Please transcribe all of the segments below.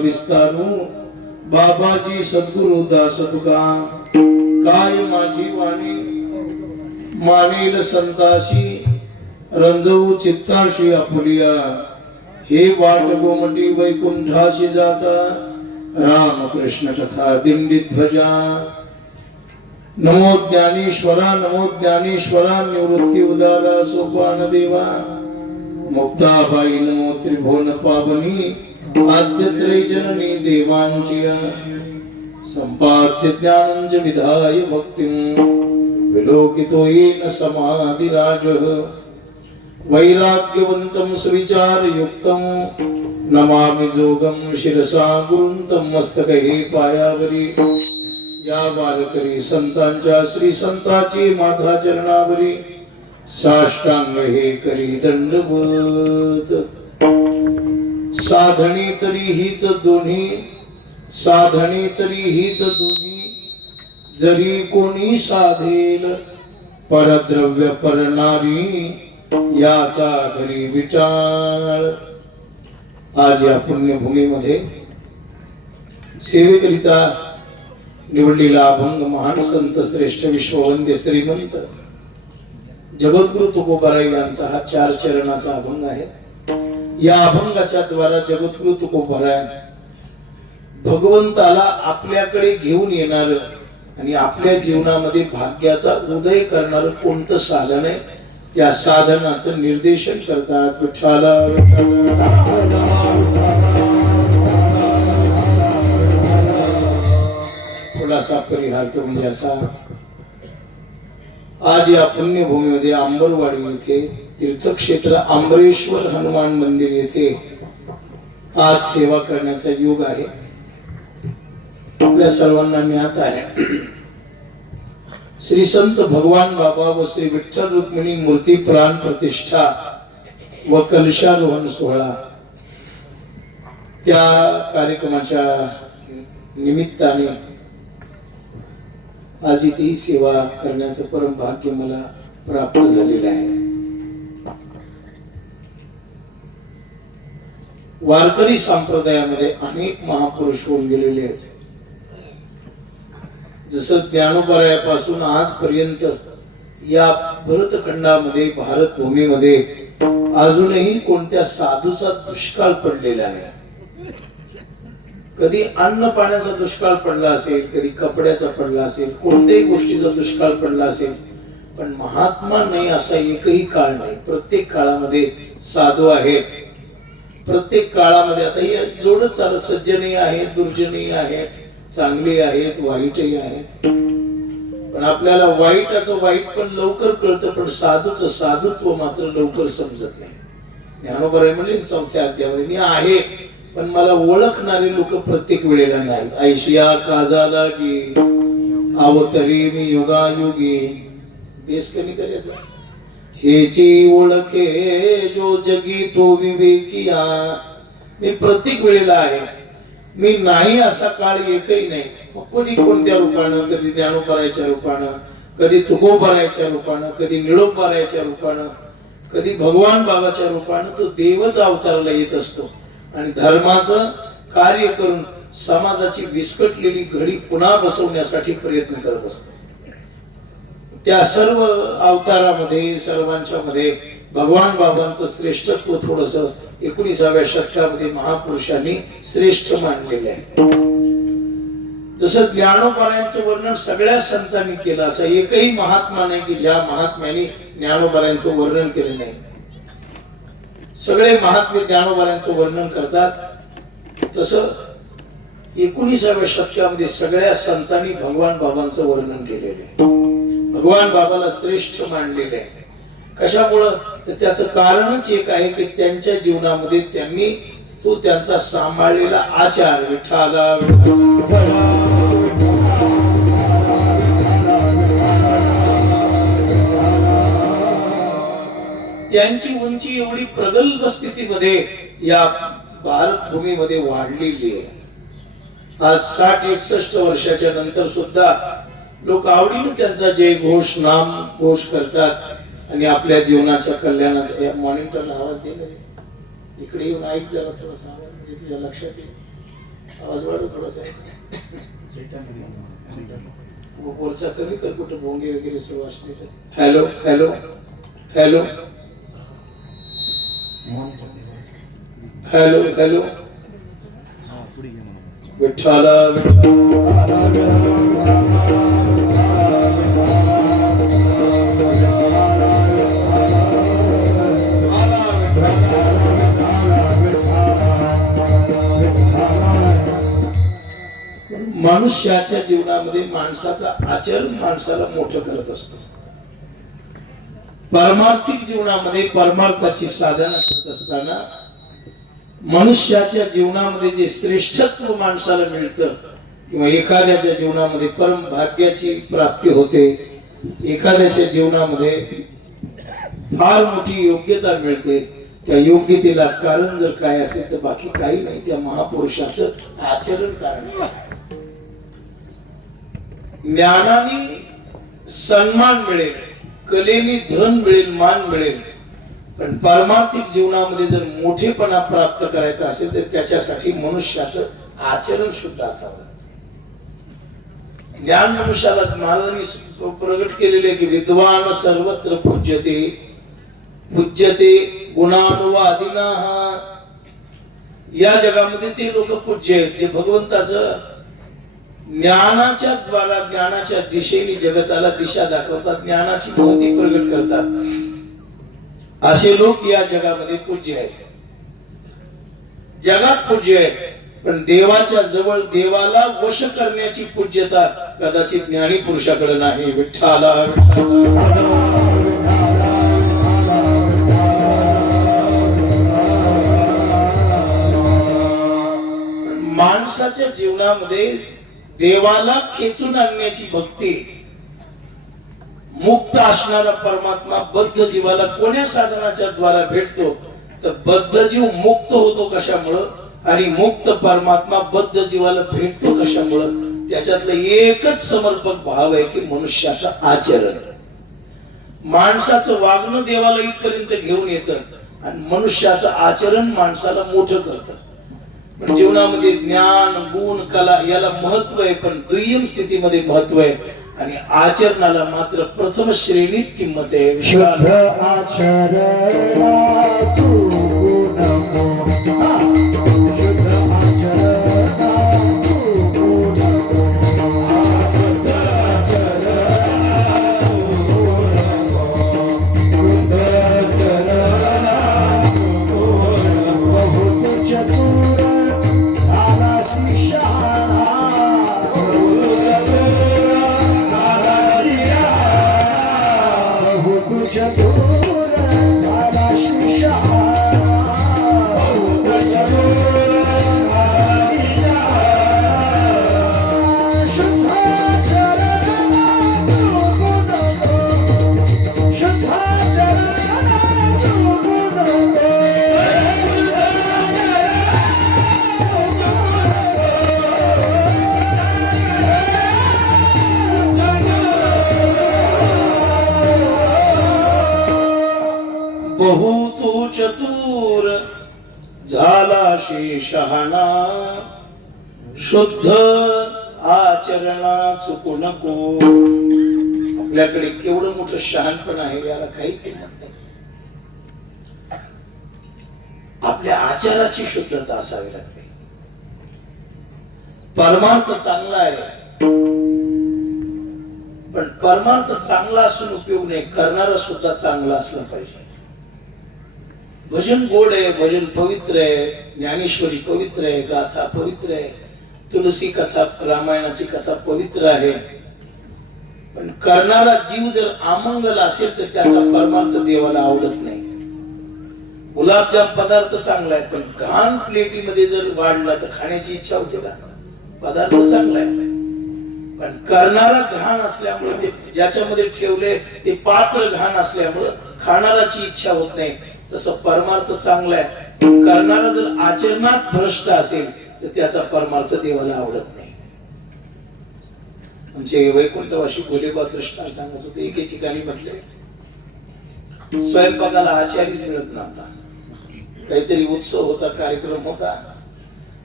विस्तारू बाबाजी सद्गुरु दास तुका काय माझी वाणी मानेल संताशी रंजवू चित्ताशी आपुलिया हे वाट गोमटी वैकुंठाशी जाता राम कृष्ण कथा दिंडी ध्वजा नमो ज्ञानेश्वरा निवृत्ती उदारा सोपान देवा मुक्ताबाई नमो त्रिभुवन पावनी आद्य त्रैजननी देवांची संपाद्य ज्ञानंच विधाय भक्तिं विलोकितो येन समाधिराज वैराग्यवन्तं सुविचारयुक्तं नमामि जोगं शिरसा गुरुंतं मस्तके पायावरी या बालकरी संतांच्या श्री संताची माथा चरणावरी साष्टांग हे करी दंडवत साधने तरी हीच दोन्ही जरी कोणी साधेल परद्रव्य परनारी याचा घरी विचार। आज या पुण्यभूमीमध्ये सेवेकरिता निवडलेला अभंग महान संत श्रेष्ठ विश्ववंद्य श्रीमंत जगद्गुरु तुकोबाराय यांचा हा 4 चरणाचा अभंग आहे। या अभंगाच्या द्वारा जगद्गुरु तुकोबाराय भगवंताला आपल्याकडे घेऊन येणार आणि आपल्या जीवनामध्ये भाग्याचा उदय करणार कोणतं साधन आहे त्या साधनाचं निर्देशन करतात। विठ्ठला थोडासा परिहार म्हणजे असा, आज या पुण्यभूमीमध्ये अंबरवाडी येथे तीर्थक्षेत्र आंबरेश्वर हनुमान मंदिर येथे आज सेवा करण्याचा योग आहे। आपल्या सर्वांना ज्ञात आहे श्री संत भगवान बाबा व श्री विठ्ठल रुक्मिणी मूर्ती प्राण प्रतिष्ठा व कलशारोहण सोहळा त्या कार्यक्रमाच्या निमित्ताने आज इथे सेवा करण्याचं परम भाग्य मला प्राप्त झालेलं आहे। वारकरी संप्रदायामध्ये अनेक महापुरुष होऊन गेलेले आहेत। जसं ज्ञानोबारायापासून आजपर्यंत या भरतखंडामध्ये भारत भूमीमध्ये अजूनही कोणत्या साधूचा दुष्काळ पडलेला नाही। कधी अन्न पाण्याचा दुष्काळ पडला असेल, कधी कपड्याचा पडला असेल, कोणत्याही गोष्टीचा दुष्काळ पडला असेल, पण महात्मा नाही असा एकही काळ नाही। प्रत्येक काळामध्ये साधू आहेत, प्रत्येक काळामध्ये आता हे जोडत चालत सज्जनही आहेत, दुर्जनही आहेत, चांगले आहेत, वाईटही आहेत। पण आपल्याला वाईटाचं वाईट पण लवकर कळतं, पण साधूचं साधुत्व मात्र लवकर समजत नाही। ज्ञानोबाराय म्हणले 4थ्या अध्यायामध्ये मी आहे पण मला ओळखणारे लोक प्रत्येक वेळेला नाहीत। ऐशिया काजाला की अवतरी मी युगायुगी बेस कमी करायचा हेची ओळखे जो जगी तो विवेकिया। मी प्रत्येक वेळेला आहे, मी नाही असा काळ एकही नाही। मग कधी कोणत्या रूपानं, कधी ज्ञानोबारायच्या रूपानं, कधी तुकोबारायच्या रूपानं, कधी निळोबारायच्या रूपानं, कधी भगवान बाबाच्या रूपानं तो देवच अवताराला येत असतो आणि धर्माचं कार्य करून समाजाची विस्कटलेली घडी पुन्हा बसवण्यासाठी प्रयत्न करत असतो। त्या सर्व अवतारामध्ये सर्वांच्या मध्ये भगवान बाबांचं श्रेष्ठत्व थोडस 19व्या शतकामध्ये महापुरुषांनी श्रेष्ठ मानलेलं आहे। जसं ज्ञानोबारायांचं वर्णन सगळ्या संतांनी केलं, असं एकही महात्मा नाही की ज्या महात्म्याने ज्ञानोबारायांचं वर्णन केलं नाही। सगळे महात्मे ज्ञानोबारायांचं वर्णन करतात। तसं 19व्या शतकामध्ये सगळ्या संतांनी भगवान बाबांचं वर्णन केलेलं आहे, भगवान बाबाला श्रेष्ठ मानलेलं आहे। कशामुळं तर त्याचं कारणच एक आहे की त्यांच्या जीवनामध्ये त्यांनी तो त्यांचा सांभाळलेला आचार विठ्ठला त्यांची उंची एवढी प्रगल्भ स्थितीमध्ये या भारत भूमीमध्ये वाढलेली आहे। आज 60-61 वर्षाच्या नंतर सुद्धा लोक आवडीने त्यांचा जय घोष नाम घोष करतात आणि आपल्या जीवनाच्या कल्याणाचा मॉनिटरला आवाज दिला इकडे येऊन ऐक जरा थोडासा आवाज म्हणजे तुझ्या लक्षात येईल। आवाज वाढव थोडासा. वरचा कमी कर, कुठं भोंगे वगैरे सुरू असले तर. Hello hello hello hello hello. विठ्ठला मनुष्याच्या जीवनामध्ये माणसाचं आचरण माणसाला मोठं करत असतो. पारमार्थिक जीवनामध्ये परमार्थाची साधना करत असताना मनुष्याच्या जीवनामध्ये जे श्रेष्ठत्व माणसाला मिळतं किंवा एखाद्याच्या जीवनामध्ये परम भाग्याची प्राप्ती होते, एखाद्याच्या जीवनामध्ये फार मोठी योग्यता मिळते, त्या योग्यतेला कारण जर काय असेल तर बाकी काही नाही, त्या महापुरुषाचं आचरण कारण. ज्ञानाने सन्मान मिळेल, कलेने धन मिळेल, मान मिळेल, पण पारमार्थिक जीवनामध्ये जर मोठेपणा प्राप्त करायचा असेल तर त्याच्यासाठी मनुष्याचं आचरण सुद्धा असावं. ज्ञान मनुष्याला महाराजांनी प्रगट केलेले की विद्वान सर्वत्र पूज्यते पूज्यते गुणानुवादिनाः. या जगामध्ये ते लोक पूज्य आहेत जे भगवंताचं ज्ञानाच्या द्वारा, ज्ञानाच्या दिशेने जगताला दिशा दाखवतात, ज्ञानाची महती प्रगट करतात. असे लोक या जगामध्ये पूज्य आहेत, जगात पूज्य आहेत. पण देवाच्या जवळ देवाला वश करण्याची पूज्यता कदाचित ज्ञानी पुरुषाकडे नाही. विठ्ठला माणसाच्या जीवनामध्ये देवाला खेचून आणण्याची भक्ती, मुक्त असणारा परमात्मा बद्ध जीवाला कोण्या साधनाच्या द्वारा भेटतो तर बद्ध जीव मुक्त होतो कशामुळं आणि मुक्त परमात्मा बद्ध जीवाला भेटतो कशामुळं. त्याच्यातलं एकच समर्पक भाव आहे की मनुष्याचं आचरण. माणसाचं वागणं देवाला इथपर्यंत घेऊन येतं आणि मनुष्याचं आचरण माणसाला मोठं करतं. पण जीवनामध्ये ज्ञान, गुण, कला याला महत्व आहे, पण दुय्यम स्थितीमध्ये महत्व आहे आणि आचरणाला मात्र प्रथम श्रेणीत किंमत आहे. शुद्ध आचरणाचू नको, शुद्ध आचरणाचू नको, शुद्ध आचरणाचू नको, शुद्ध आचरणाचू नको. बहुत चतुर झालासी शहाणा, चतुर झाला शिशहाणा, शुद्धाचरणाचू नको, शुद्धाचरणाचू नको. बहुत चतुर झाला शहाणा, शुद्ध आचरणा चुकू नको. आपल्याकडे केवढं मोठं शहाणपण आहे, याला काही किंमत नाही. आपल्या आचाराची शुद्धता असावी लागते. परमार्थ चांगला आहे, पण परमार्थ चांगला असून उपयोग नाही, करणारा सुद्धा चांगला असला पाहिजे. भजन गोड आहे, भजन पवित्र आहे, ज्ञानेश्वरी पवित्र आहे, गाथा पवित्र आहे, तुलसी कथा, रामायणाची कथा पवित्र आहे, पण करणारा जीव जर अमंगल असेल तर त्याचा परमार्थ देवाला आवडत नाही. गुलाबजाम पदार्थ चांगला आहे, पण घाण प्लेटीमध्ये जर वाढला तर खाण्याची इच्छा होते का? पदार्थ चांगला आहे, पण करणारा घाण असल्यामुळे, ते ज्याच्यामध्ये ठेवले ते पात्र घाण असल्यामुळे खाणाराची इच्छा होत नाही. तसं परमार्थ चांगला आहे, करणारा जर आचरणात भ्रष्ट असेल तर त्याचा परमार्थ देवाला आवडत नाही. आमचे वैकुंठवासी भोलेबा दृष्टांत सांगत होते, एके ठिकाणी म्हटले स्वयंपाकाला आचारीच मिळत नव्हता. काहीतरी उत्सव होता, कार्यक्रम होता,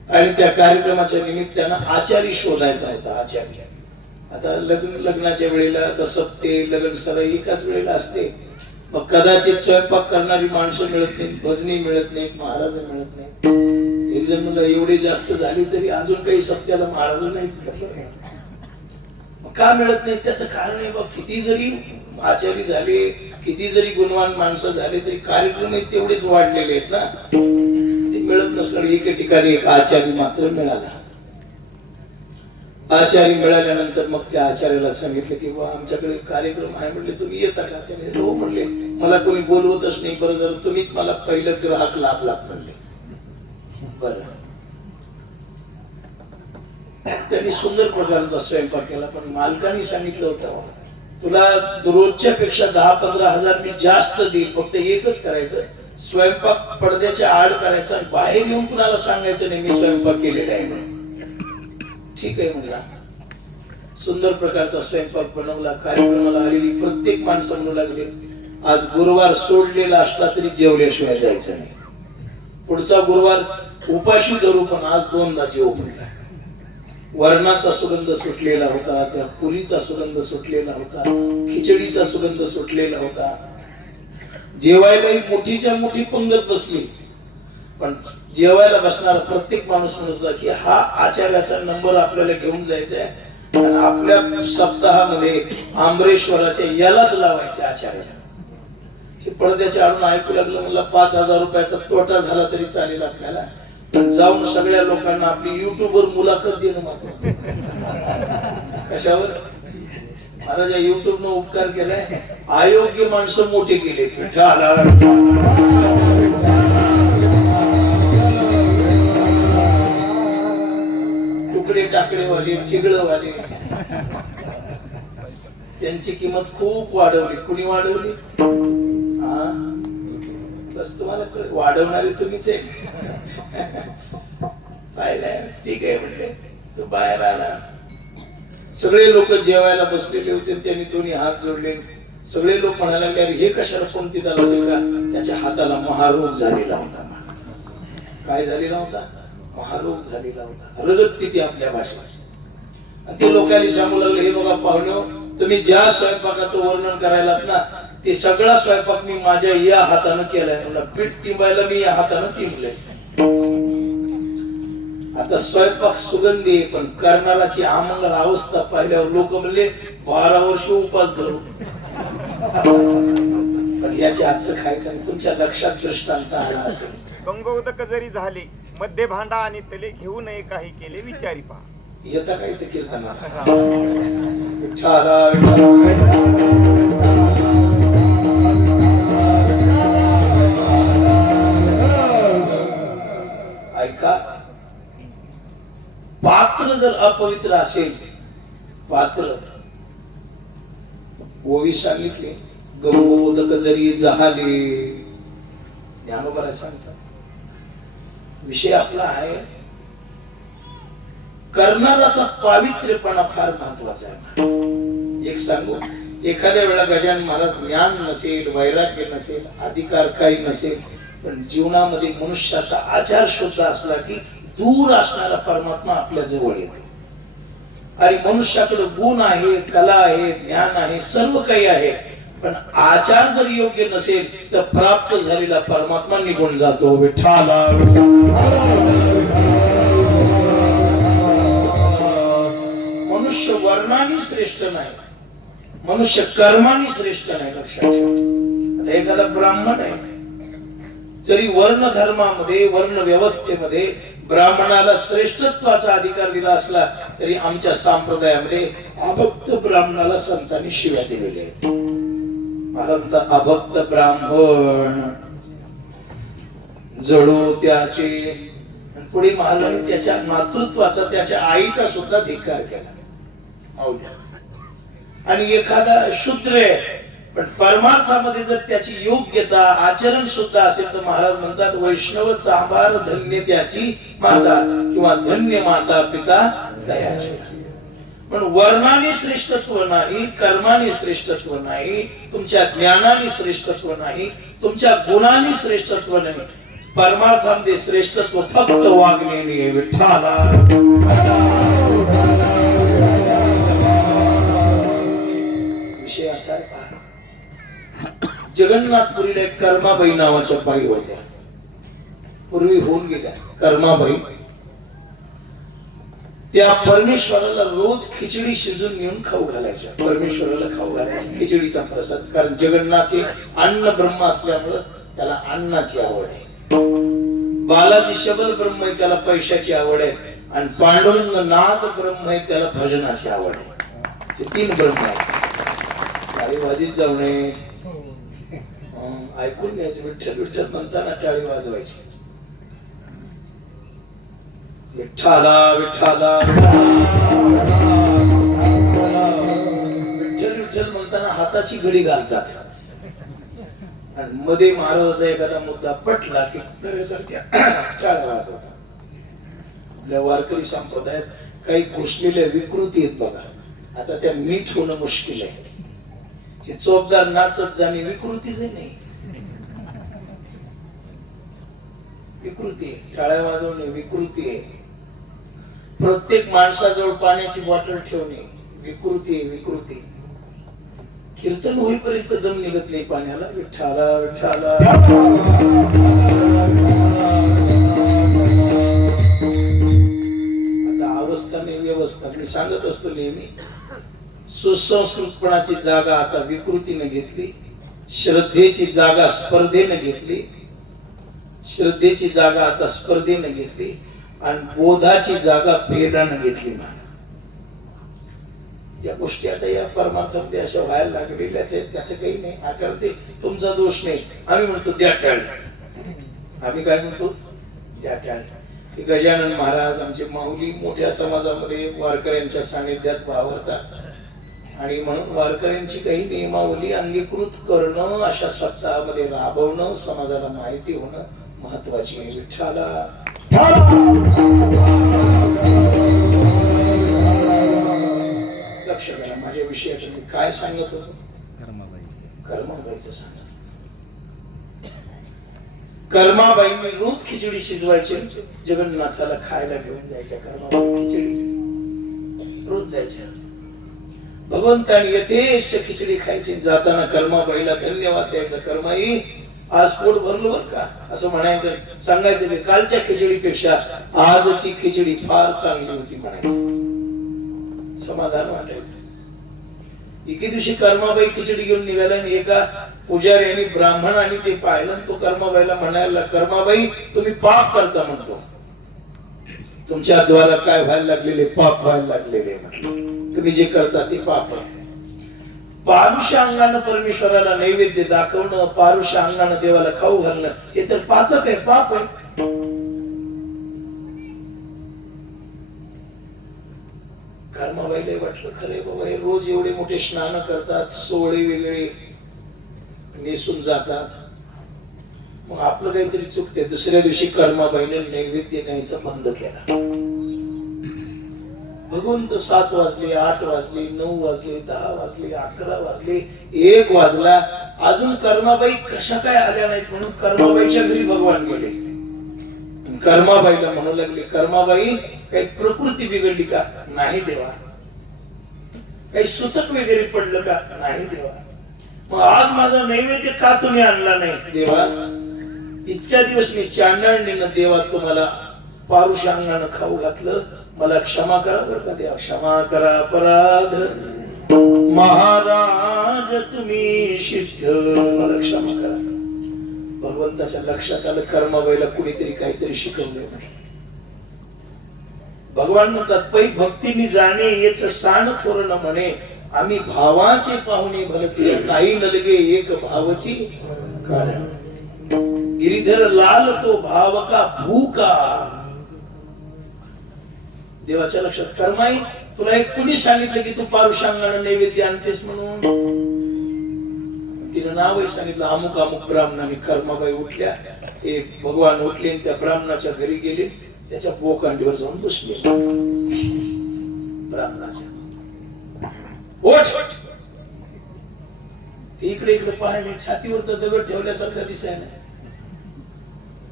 आणि त्या कार्यक्रमाच्या निमित्तानं आचारी शोधायचा होता. आचारी आता लग्नाच्या वेळेला आता सप्ते लग्न सराई एकाच वेळेला असते. मग कदाचित स्वयंपाक करणारी माणसं मिळत नाहीत, भजनी मिळत नाहीत, महाराज मिळत नाहीत. एक जण म्हणलं एवढी जास्त झाली तरी अजून काही सप्त्याला महाराज नाही. का मिळत नाही त्याचं कारण आहे बघ, किती जरी आचारी झाले, किती जरी गुणवान माणसं झाले तरी कार्यक्रम तेवढेच वाढलेले आहेत ना, ते मिळत नसल्याने एके ठिकाणी एक आचारी मात्र मिळाला. आचारी मिळाल्यानंतर मग त्या आचार्याला सांगितलं की बा आमच्याकडे कार्यक्रम आहे, म्हणले तुम्ही येता का? त्याने हो म्हणले, मला कोणी बोलवतच नाही, बरं जर तुम्हीच मला पहिलं ग्राहक लाभला म्हणले. बरं, त्यांनी सुंदर प्रकारचा स्वयंपाक केला, पण मालकाने सांगितलं होतं तुला रोजच्या पेक्षा 10-15 हजार मी जास्त देईल, फक्त एकच करायचं, स्वयंपाक पडद्याच्या आड करायचा आणि बाहेर येऊन कुणाला सांगायचं नाही मी स्वयंपाक केलेला आहे म्हणून. ठीक आहे म्हणला. सुंदर प्रकारचा स्वयंपाक बनवला. कार्यक्रमाला आलेली प्रत्येक माणसं म्हणू लागले आज गुरुवार सोडलेला असला तरी जेवल्याशिवाय जायचं नाही, पुढचा गुरुवार उपाशी धरू पण आज 2दा जेव म्हणला. वरणाचा सुगंध सुटलेला होता, त्या पुरीचा सुगंध सुटलेला होता, खिचडीचा सुगंध सुटलेला होता. जेवायलाही मोठीच्या मोठी पंगत बसली, पण जेवायला बसणारा प्रत्येक माणूस म्हणत होता की हा आचार्याचा नंबर आपल्याला घेऊन जायचा आहे आणि आपल्या सप्ताहामध्ये आंबरेश्वराच्या यालाच लावायचे आचार्याला. हे पडद्याच्या आडून ऐकू लागलं. मला 5,000 रुपयाचा तोटा झाला तरी चालेल आपल्याला, पण जाऊन सगळ्या लोकांना आपली युट्यूबवर मुलाखत देणं महत्वाचं. कशावर? महाराज युट्यूब न उपकार केलाय, अयोग्य माणसं मोठे केले. तुकडे टाकडेवाले, ठिगळवाले, त्यांची किंमत खूप वाढवली. कुणी वाढवली? बस तुम्हाला वाढवणारे तुम्हीच आहे. पाहिलंय? ठीक आहे म्हणले. तो बाहेर आला. सगळे लोक जेवायला बसलेले होते, त्यांनी दोन्ही हात जोडले. सगळे लोक म्हणायला लागले अरे हे कशाला कोणती झालं असेल का? त्याच्या हाताला महारोग झालेला होता. काय झालेला होता? महारोग झालेला होता. रगत पिती आपल्या भाषेत. आणि ते लोकांनी सांगू लागले हे बघा पाहुणे, तुम्ही ज्या स्वयंपाकाचं वर्णन करायलात ना ते सगळा स्वयंपाक मी माझ्या या हातानं केलाय. मला पीठ तिंबायला मी या हातानं तिंबलंय. आता स्वयंपाक सुगंधी पण करणाराची आमंगळ अवस्था पाहिल्यावर लोक म्हणले 12 वर्ष उपास धरू, पण याच्या हातचं खायचं नाही. तुमच्या लक्षात दृष्टांत आला असेल. गंगोदक जरी झाले मध्ये भांडा आणि तले घेऊ नये काही केले विचारी पहा. येता काय ते कीर्तनाला ऐका. पात्र जर अपवित्र असेल, पात्र ओवी सांगितले गंगोदक जरी झाले, ज्ञानोबा सांगतात. विषय आपला आहे करणाराचा पावित्र्यपणा फार महत्वाचा आहे. एक सांगू, एखाद्या वेळा गजानन महाराज ज्ञान नसेल, वैराग्य नसेल, अधिकार काही नसेल, पण जीवनामध्ये मनुष्याचा आचार शुद्ध असला की दूर असणारा परमात्मा आपल्या जवळ येतो. आणि मनुष्याकडे गुण आहे, कला आहे, ज्ञान आहे, सर्व काही आहे, पण आचार जर योग्य नसेल तर प्राप्त झालेला परमात्मा निघून जातो. विठ्ठला मनुष्य वर्णाने श्रेष्ठ नाही, मनुष्य कर्माने श्रेष्ठ नाही. लक्षात ठेवा. एखादा ब्राह्मण आहे, जरी वर्ण धर्मामध्ये, वर्ण व्यवस्थेमध्ये ब्राह्मणाला श्रेष्ठत्वाचा अधिकार दिला असला तरी आमच्या संप्रदायामध्ये अभक्त ब्राह्मणाला संतांनी शिव्या दिलेल्या आहेत. महाराज अभक्त ब्राह्मण जळो त्याचे. पुढे महाराजांनी त्याच्या मातृत्वाचा, त्याच्या आईचा सुद्धा धिक्कार केला. आणि एखादा शूद्र आहे पण परमार्थामध्ये जर त्याची योग्यता, आचरण सुद्धा असेल तर महाराज म्हणतात वैष्णव चांभार धन्य त्याची माता, किंवा धन्य माता पिता दयाची. पण वर्णाने श्रेष्ठत्व नाही, कर्माने श्रेष्ठत्व नाही, तुमच्या ज्ञानाने श्रेष्ठत्व नाही, तुमच्या गुणाने श्रेष्ठत्व नाही, परमार्थामध्ये श्रेष्ठत्व फक्त वागणे विठ्ठला. विषय असा आहे पहा. जगन्नाथपुरीला एक कर्माबाई नावाच्या बाई होत्या. पूर्वी होऊन गेल्या कर्माबाई. त्या परमेश्वराला रोज खिचडी शिजून नेऊन खाऊ घालायच्या. परमेश्वराला खाऊ घालायच्या खिचडीचा प्रसाद. कारण जगन्नाथ हे अन्न ब्रह्म असल्यामुळं त्याला अन्नाची आवड आहे. बालाजी शबल ब्रह्म आहे, त्याला पैशाची आवड आहे. आणि पांडुरंग नाद ब्रह्म आहे, त्याला भजनाची आवड आहे. हे तीन ब्रह्म आहेत. टाळी वाजीत जाऊ नये. ऐकून घ्यायचं. विठ्ठल विठ्ठल म्हणताना टाळी वाजवायची. विठ्ठला विठ्ठला विठ्ठल विठ्ठल म्हणताना हाताची घडी घालतात. आणि मध्ये महाराजाचा एखादा मुद्दा पटला की दर्यासारख्या टाळ्या वाजवतात. आपल्या वारकरी संप्रदायात काही घोषलेल्या विकृती आहेत बघा. आता त्या नीट होणं मुश्किल आहे. हे चोपदार नाचत जाणे विकृतीच नाही. विकृती आहे. टाळ्या वाजवणे विकृती आहे. प्रत्येक माणसाजवळ पाण्याची बॉटल ठेवणे विकृती आहे. विकृती. कीर्तन होईपर्यंत दम निघत नाही पाण्याला. विठ्ठला विठ्ठला. आता अवस्था नाही व्यवस्था. मी सांगत असतो नेहमी, सुसंस्कृतपणाची जागा आता विकृतीने घेतली. श्रद्धेची जागा स्पर्धेने घेतली. श्रद्धेची जागा आता स्पर्धेने घेतली. आणि बोधाची जागा भेदानं घेतली. या गोष्टी आता या परमार्थामध्ये अशा व्हायला लागलेल्याच आहेत. त्याचं काही नाही. कारण ते तुमचा दोष नाही. आम्ही म्हणतो द्या टाळी. आम्ही काय म्हणतो? द्या टाळी. गजानन महाराज आमचे माऊली मोठ्या समाजामध्ये वारकऱ्यांच्या सानिध्यात वावरतात. आणि म्हणून वारकऱ्यांची काही नियमावली अंगीकृत करणं, अशा सप्ताहामध्ये राबवणं, समाजाला माहिती होणं महत्वाची आहे. विठ्ठला. लक्ष करा माझ्या विषयात. मी काय सांगत होतो? कर्माबाईचं सांगत. कर्माबाईंनी रोज खिचडी शिजवायची. जगन्नाथाला खायला घेऊन जायच्या. कर्माबाई खिचडी रोज जायच्या. भगवंताने यथेच्छ खिचडी खायची. जाताना कर्माबाईला धन्यवाद द्यायचा. कर्माई आज पोट भरलं बर का असं म्हणायचं. सांगायचं की कालच्या खिचडीपेक्षा आजची खिचडी फार चांगली होती म्हणायचं. समाधान वाटायचं. एके दिवशी कर्माबाई खिचडी घेऊन निघाला. आणि एका पुजाऱ्याने ब्राह्मणाने ते पाहिलं. तो कर्माबाईला म्हणायला, कर्माबाई तुम्ही पाप करता म्हणतो. तुमच्या द्वारा काय व्हायला लागलेले? पाप व्हायला लागलेले. तुम्ही जे करता ते पाप आहे. पारुष्य अंगानं परमेश्वराला नैवेद्य दाखवणं, पारुष्य अंगानं देवाला खाऊ घालणं, हे तर पातक आहे, पाप आहे. कर्माबाईला वाटलं खरे बाबा हे रोज एवढे मोठे स्नान करतात, सोहळे वेगळे नेसून जातात, मग आपलं काहीतरी चुकते. दुसऱ्या दिवशी कर्माबाईने नैवेद्य न्यायचा बंद केला. भगवंत 7 वाजले, 8 वाजले, 9 वाजले, 10 वाजले, 11 वाजले, 1 वाजला, अजून कर्माबाई कशा काय आल्या नाहीत. म्हणून कर्माबाईच्या घरी भगवान गेले. कर्माबाईला म्हणू लागले, कर्माबाई काही प्रकृती बिघडली का? नाही देवा. काही सुतक वगैरे पडलं का? नाही देवा. मग आज माझा नैवेद्य का तुम्ही आणला नाही? देवा इतक्या दिवस मी चांडाळणीनं देवा तुम्हाला पारुषांगानं खाऊ घातलं, मला क्षमा करा बरं का देवा, क्षमा करा अपराध. महाराज तुम्ही सिद्ध, मला क्षमा करा. भगवंताच्या लक्षात आलं कर्माबाईला कुणीतरी काहीतरी शिकवले. भगवान म्हणतात पै भक्तीने जाणे येच सान थोरण म्हणे, आम्ही भावाचे पाहुणे भलते, काही नलगे एक भावची कारण. गिरीधर लाल तो भाव का भूका. देवाच्या लक्षात, कर्माई तुला एक कुणी सांगितलं की तू पारुषांगाने नैवेद्य आणतेस म्हणून? तिने नावही सांगितलं, अमुक अमुक ब्राह्मणाने. कर्माबाई उठल्या, ते भगवान उठले आणि त्या ब्राह्मणाच्या घरी गेले, त्याच्या बोकांडीवर जाऊन बसले. ब्राह्मणाच्या इकडे इकडे पाहिले, छातीवर तर दगड ठेवल्यासारखा दिसायला.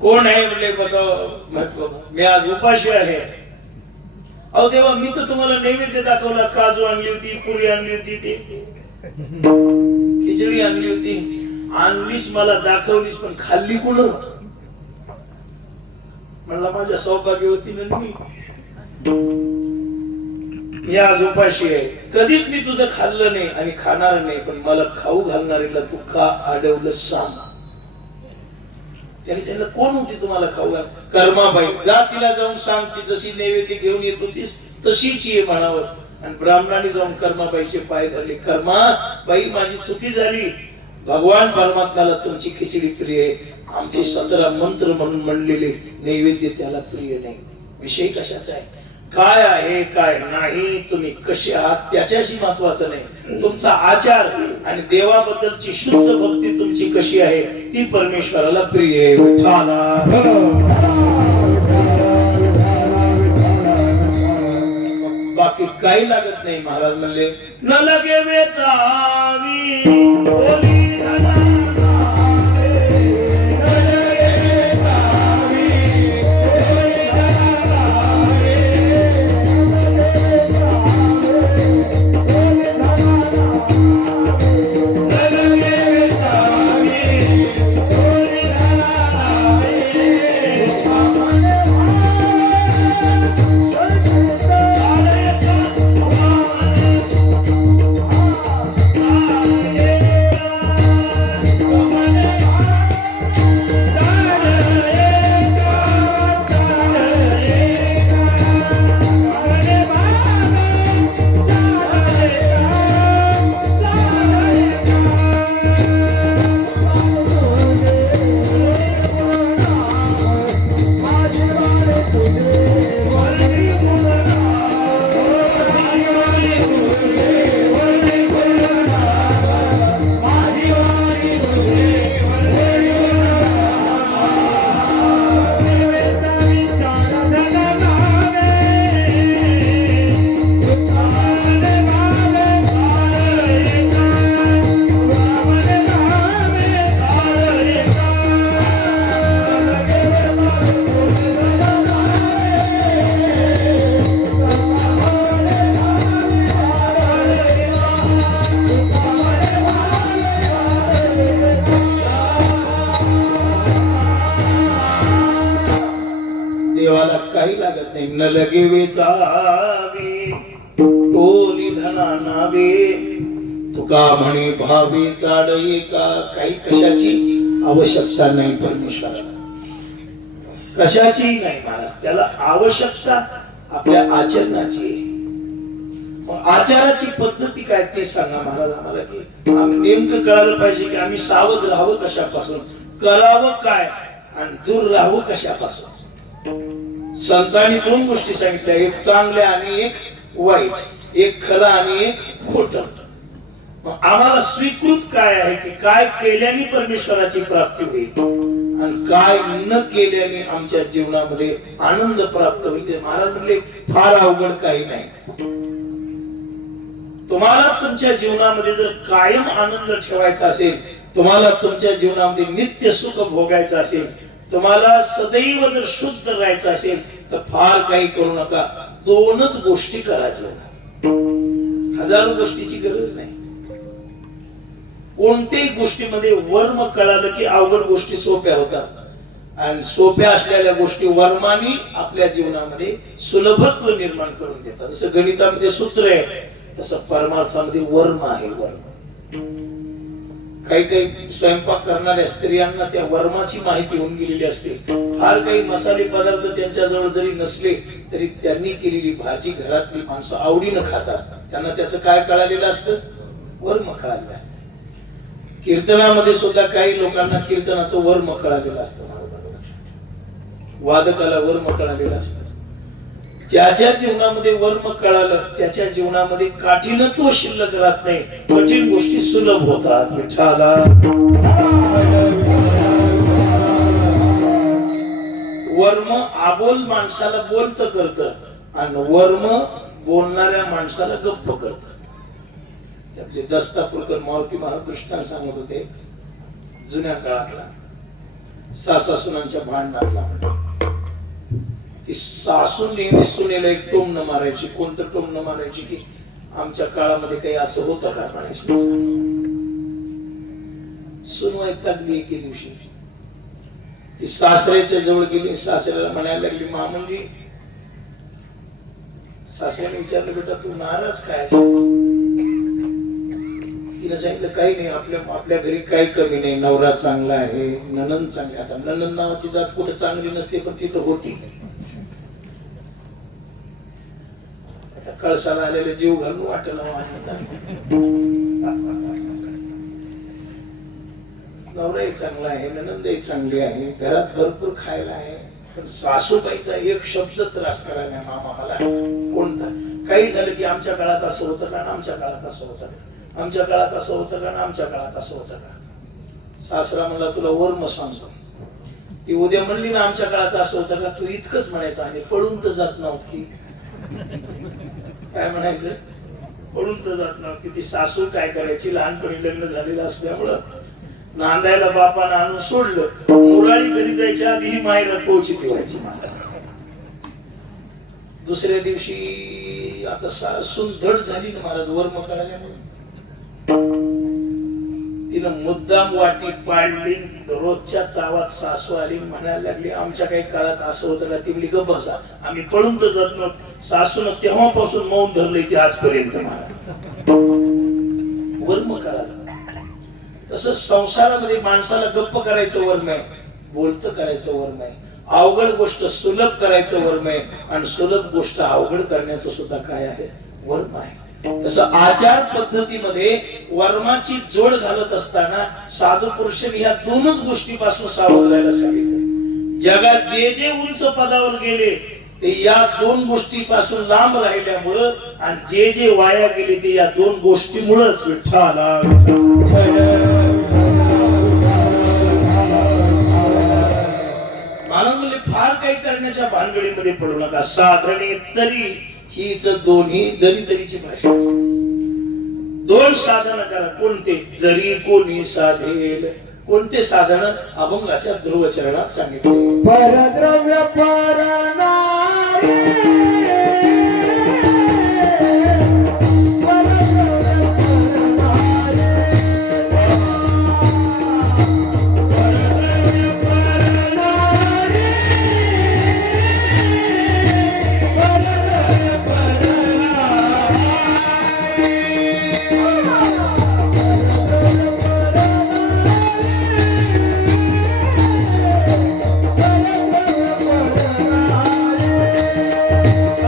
कोण आहे म्हणले बताओ, मी आज उपाशी आहे. अहो देवा, मी तर तुम्हाला नैवेद्य दाखवला, काजू आणली होती, पुरी आणली होती, ते खिचडी आणली होती, आणलीस मला दाखवलीस, पण खाल्ली कुण? म्हणला माझ्या सौभाग्यवतीनं मी आज उपाशी आहे. कधीच मी तुझं खाल्लं नाही आणि खाणार नाही, पण मला खाऊ घालणारीला तू का अडवलं सांग. त्यांनी सांगितलं कोण होती तुम्हाला खाऊ घाल? कर्माबाई. जा तिला जाऊन सांग की जशी नैवेद्य घेऊन येत होतीस तशीच ये म्हणावं. आणि ब्राह्मणाने जाऊन कर्माबाईचे पाय धरले. कर्माबाई, माझी चुकी झाली. भगवान परमात्म्याला तुमची खिचडी प्रिय आहे, आमचे 17 मंत्र म्हणून म्हणलेले नैवेद्य त्याला प्रिय नाही. विषय कशाचा आहे, काय आहे काय नाही, तुम्ही कसे आहात त्याच्याशी महत्वाचं नाही. तुमचा आचार आणि देवाबद्दलची शुद्ध भक्ती तुमची कशी आहे ती परमेश्वराला प्रिय आहे. बाकी काही लागत नाही. महाराज म्हणले न लगे वेचावी बोली धना देवाला काही लागत नाही. न लगे वेचावे टोली धना नावे, तुका म्हणे भावे चालये का. काही कशाची आवश्यकता नाही परमेश्वराला, कशाची नाही महाराज. त्याला आवश्यकता आपल्या आचरणाची आहे. आचाराची पद्धती काय ते सांगा महाराज आम्हाला, की आम्ही नेमकं कळायला पाहिजे की आम्ही सावध राहावं कशापासून, करावं काय आणि दूर राहावं कशापासून. संतांनी 2 गोष्टी सांगितल्या, एक चांगल्या आणि एक वाईट, एक खरं आणि एक खोट. आम्हाला स्वीकृत काय आहे की काय केल्याने परमेश्वराची प्राप्ती होईल आणि काय न केल्याने आमच्या जीवनामध्ये आनंद प्राप्त होईल. ते महाराज म्हणले फार अवघड काही नाही. तुम्हाला तुमच्या जीवनामध्ये जर कायम आनंद ठेवायचा असेल, तुम्हाला तुमच्या जीवनामध्ये नित्य सुख भोगायचं असेल, तुम्हाला सदैव जर शुद्ध राहायचं असेल तर फार काही करू नका. 2च गोष्टी करा जीवनात. हजारो गोष्टीची गरज नाही. कोणत्याही गोष्टीमध्ये वर्म कळालं की अवघड गोष्टी सोप्या होतात आणि सोप्या असलेल्या गोष्टी वर्मानी आपल्या जीवनामध्ये सुलभत्व निर्माण करून देतात. जसं गणितामध्ये सूत्र आहे तसं परमार्थामध्ये वर्म आहे. वर्म काही काही स्वयंपाक करणाऱ्या स्त्रियांना त्या वर्माची माहिती होऊन गेलेली असते. फार काही मसाले पदार्थ त्यांच्या जवळ जरी नसले तरी त्यांनी केलेली भाजी घरातली माणसं आवडीनं खातात. त्यांना त्याचं काय कळालेलं असतं, वर्म कळालेलं असतं. कीर्तनामध्ये सुद्धा काही लोकांना कीर्तनाचं वर्म कळालेलं असतं. वादकाला वर्म कळालेलं असतं. ज्याच्या जीवनामध्ये वर्म कळालं त्याच्या जीवनामध्ये काठीण्यत्व शिल्लक राहत नाही, कठीण गोष्टी सुलभ होतात. विठ्ठला वर्म आबोल माणसाला बोलत करत आणि वर्म बोलणाऱ्या माणसाला गप्प करत. आपले दस्तापूरकर मारुती महाराज दृष्टांत सांगत होते जुन्या काळातला. सासूनांच्या भांडणात लागला. ती सासू नेहमी सुनेला एक टोमणं मारायची. कोणतं टोमणं मारायची की आमच्या काळामध्ये काही असं होतं का म्हणायची. सून वैतागली एके दिवशी. ती सासऱ्याच्या जवळ गेली. सासऱ्याला म्हणायला लागली, मामनजी. सासऱ्याने विचारलं, बेटा तू नाराज काय? तिने सांगितलं, काही नाही, आपल्या घरी काही कमी नाही. नवरा चांगला आहे, नणंद चांगली. आता नणंद नावाची जात कुठे चांगली नसते, पण तिथं होती. आता कळसाला आलेले जीव घालून वाटलं नवराही चांगला आहे, नणंदही चांगली आहे, घरात भरपूर खायला आहे, पण सासूबाईचा एक शब्द त्रास करायला मामा मला. कोणता? काही झालं की आमच्या काळात असं होतं का, आमच्या काळात असं होतं का, आमच्या काळात असं होतं का, आमच्या काळात असं होतं का. सासरा म्हणला, तुला वर्म सांगतो. ती उद्या म्हणली ना आमच्या काळात असं होतं का, तू इतकंच म्हणायचं. आणि पळून तर जात नव्हत की काय म्हणायचं, पळून तर जात नव्हत की. ती सासू काय करायची, लहानपणी लग्न झालेलं असल्यामुळं नांदायला बापानं आणून सोडलं. मुराळी घरी जायच्या आधी ही माहेरात पोहोची ठेवायची मला. दुसऱ्या दिवशी आता सासून धड झाली ना महाराज वर्म कळाल्यामुळे. तिनं मुद्दाम वाटी पाडली. रोजच्या तावात सासू आली, म्हणायला लागली, आमच्या काही काळात असं होतं का. ती म्हणली, गप्प बसा, आम्ही पळून तर जात नव्हतं. सासून तेव्हापासून मौन धरलंय ते आजपर्यंत. मला वर्म कळालं. तसं संसारामध्ये माणसाला गप्प करायचं वर्म आहे, बोलतं करायचं वर्म आहे. अवघड गोष्ट सुलभ करायचं वर्म आहे, आणि सुलभ गोष्ट अवघड करण्याचं सुद्धा काय आहे, वर्म आहे. तसं आचार पद्धतीमध्ये वर्माची जोड घालत असताना साधू पुरुषांनी या दोनच गोष्टीपासून सावध राहायला सांगितलं. जगात जे जे उंच पदावर गेले ते या दोन गोष्टीपासून लांब राहिल्यामुळं, आणि जे जे वाया गेले ते या दोन गोष्टीमुळेच. विठ्ठला मला म्हणजे फार काही करण्याच्या भानगडीमध्ये पडू नका. साधने तरी हीच दोन्ही जरी तरीची भाषा. दोन साधन करा. कोणते? जरी कोणी साधेल. कोणते साधन? अभंगाच्या ध्रुवचरणात सांगितले. परद्रव्य परनारी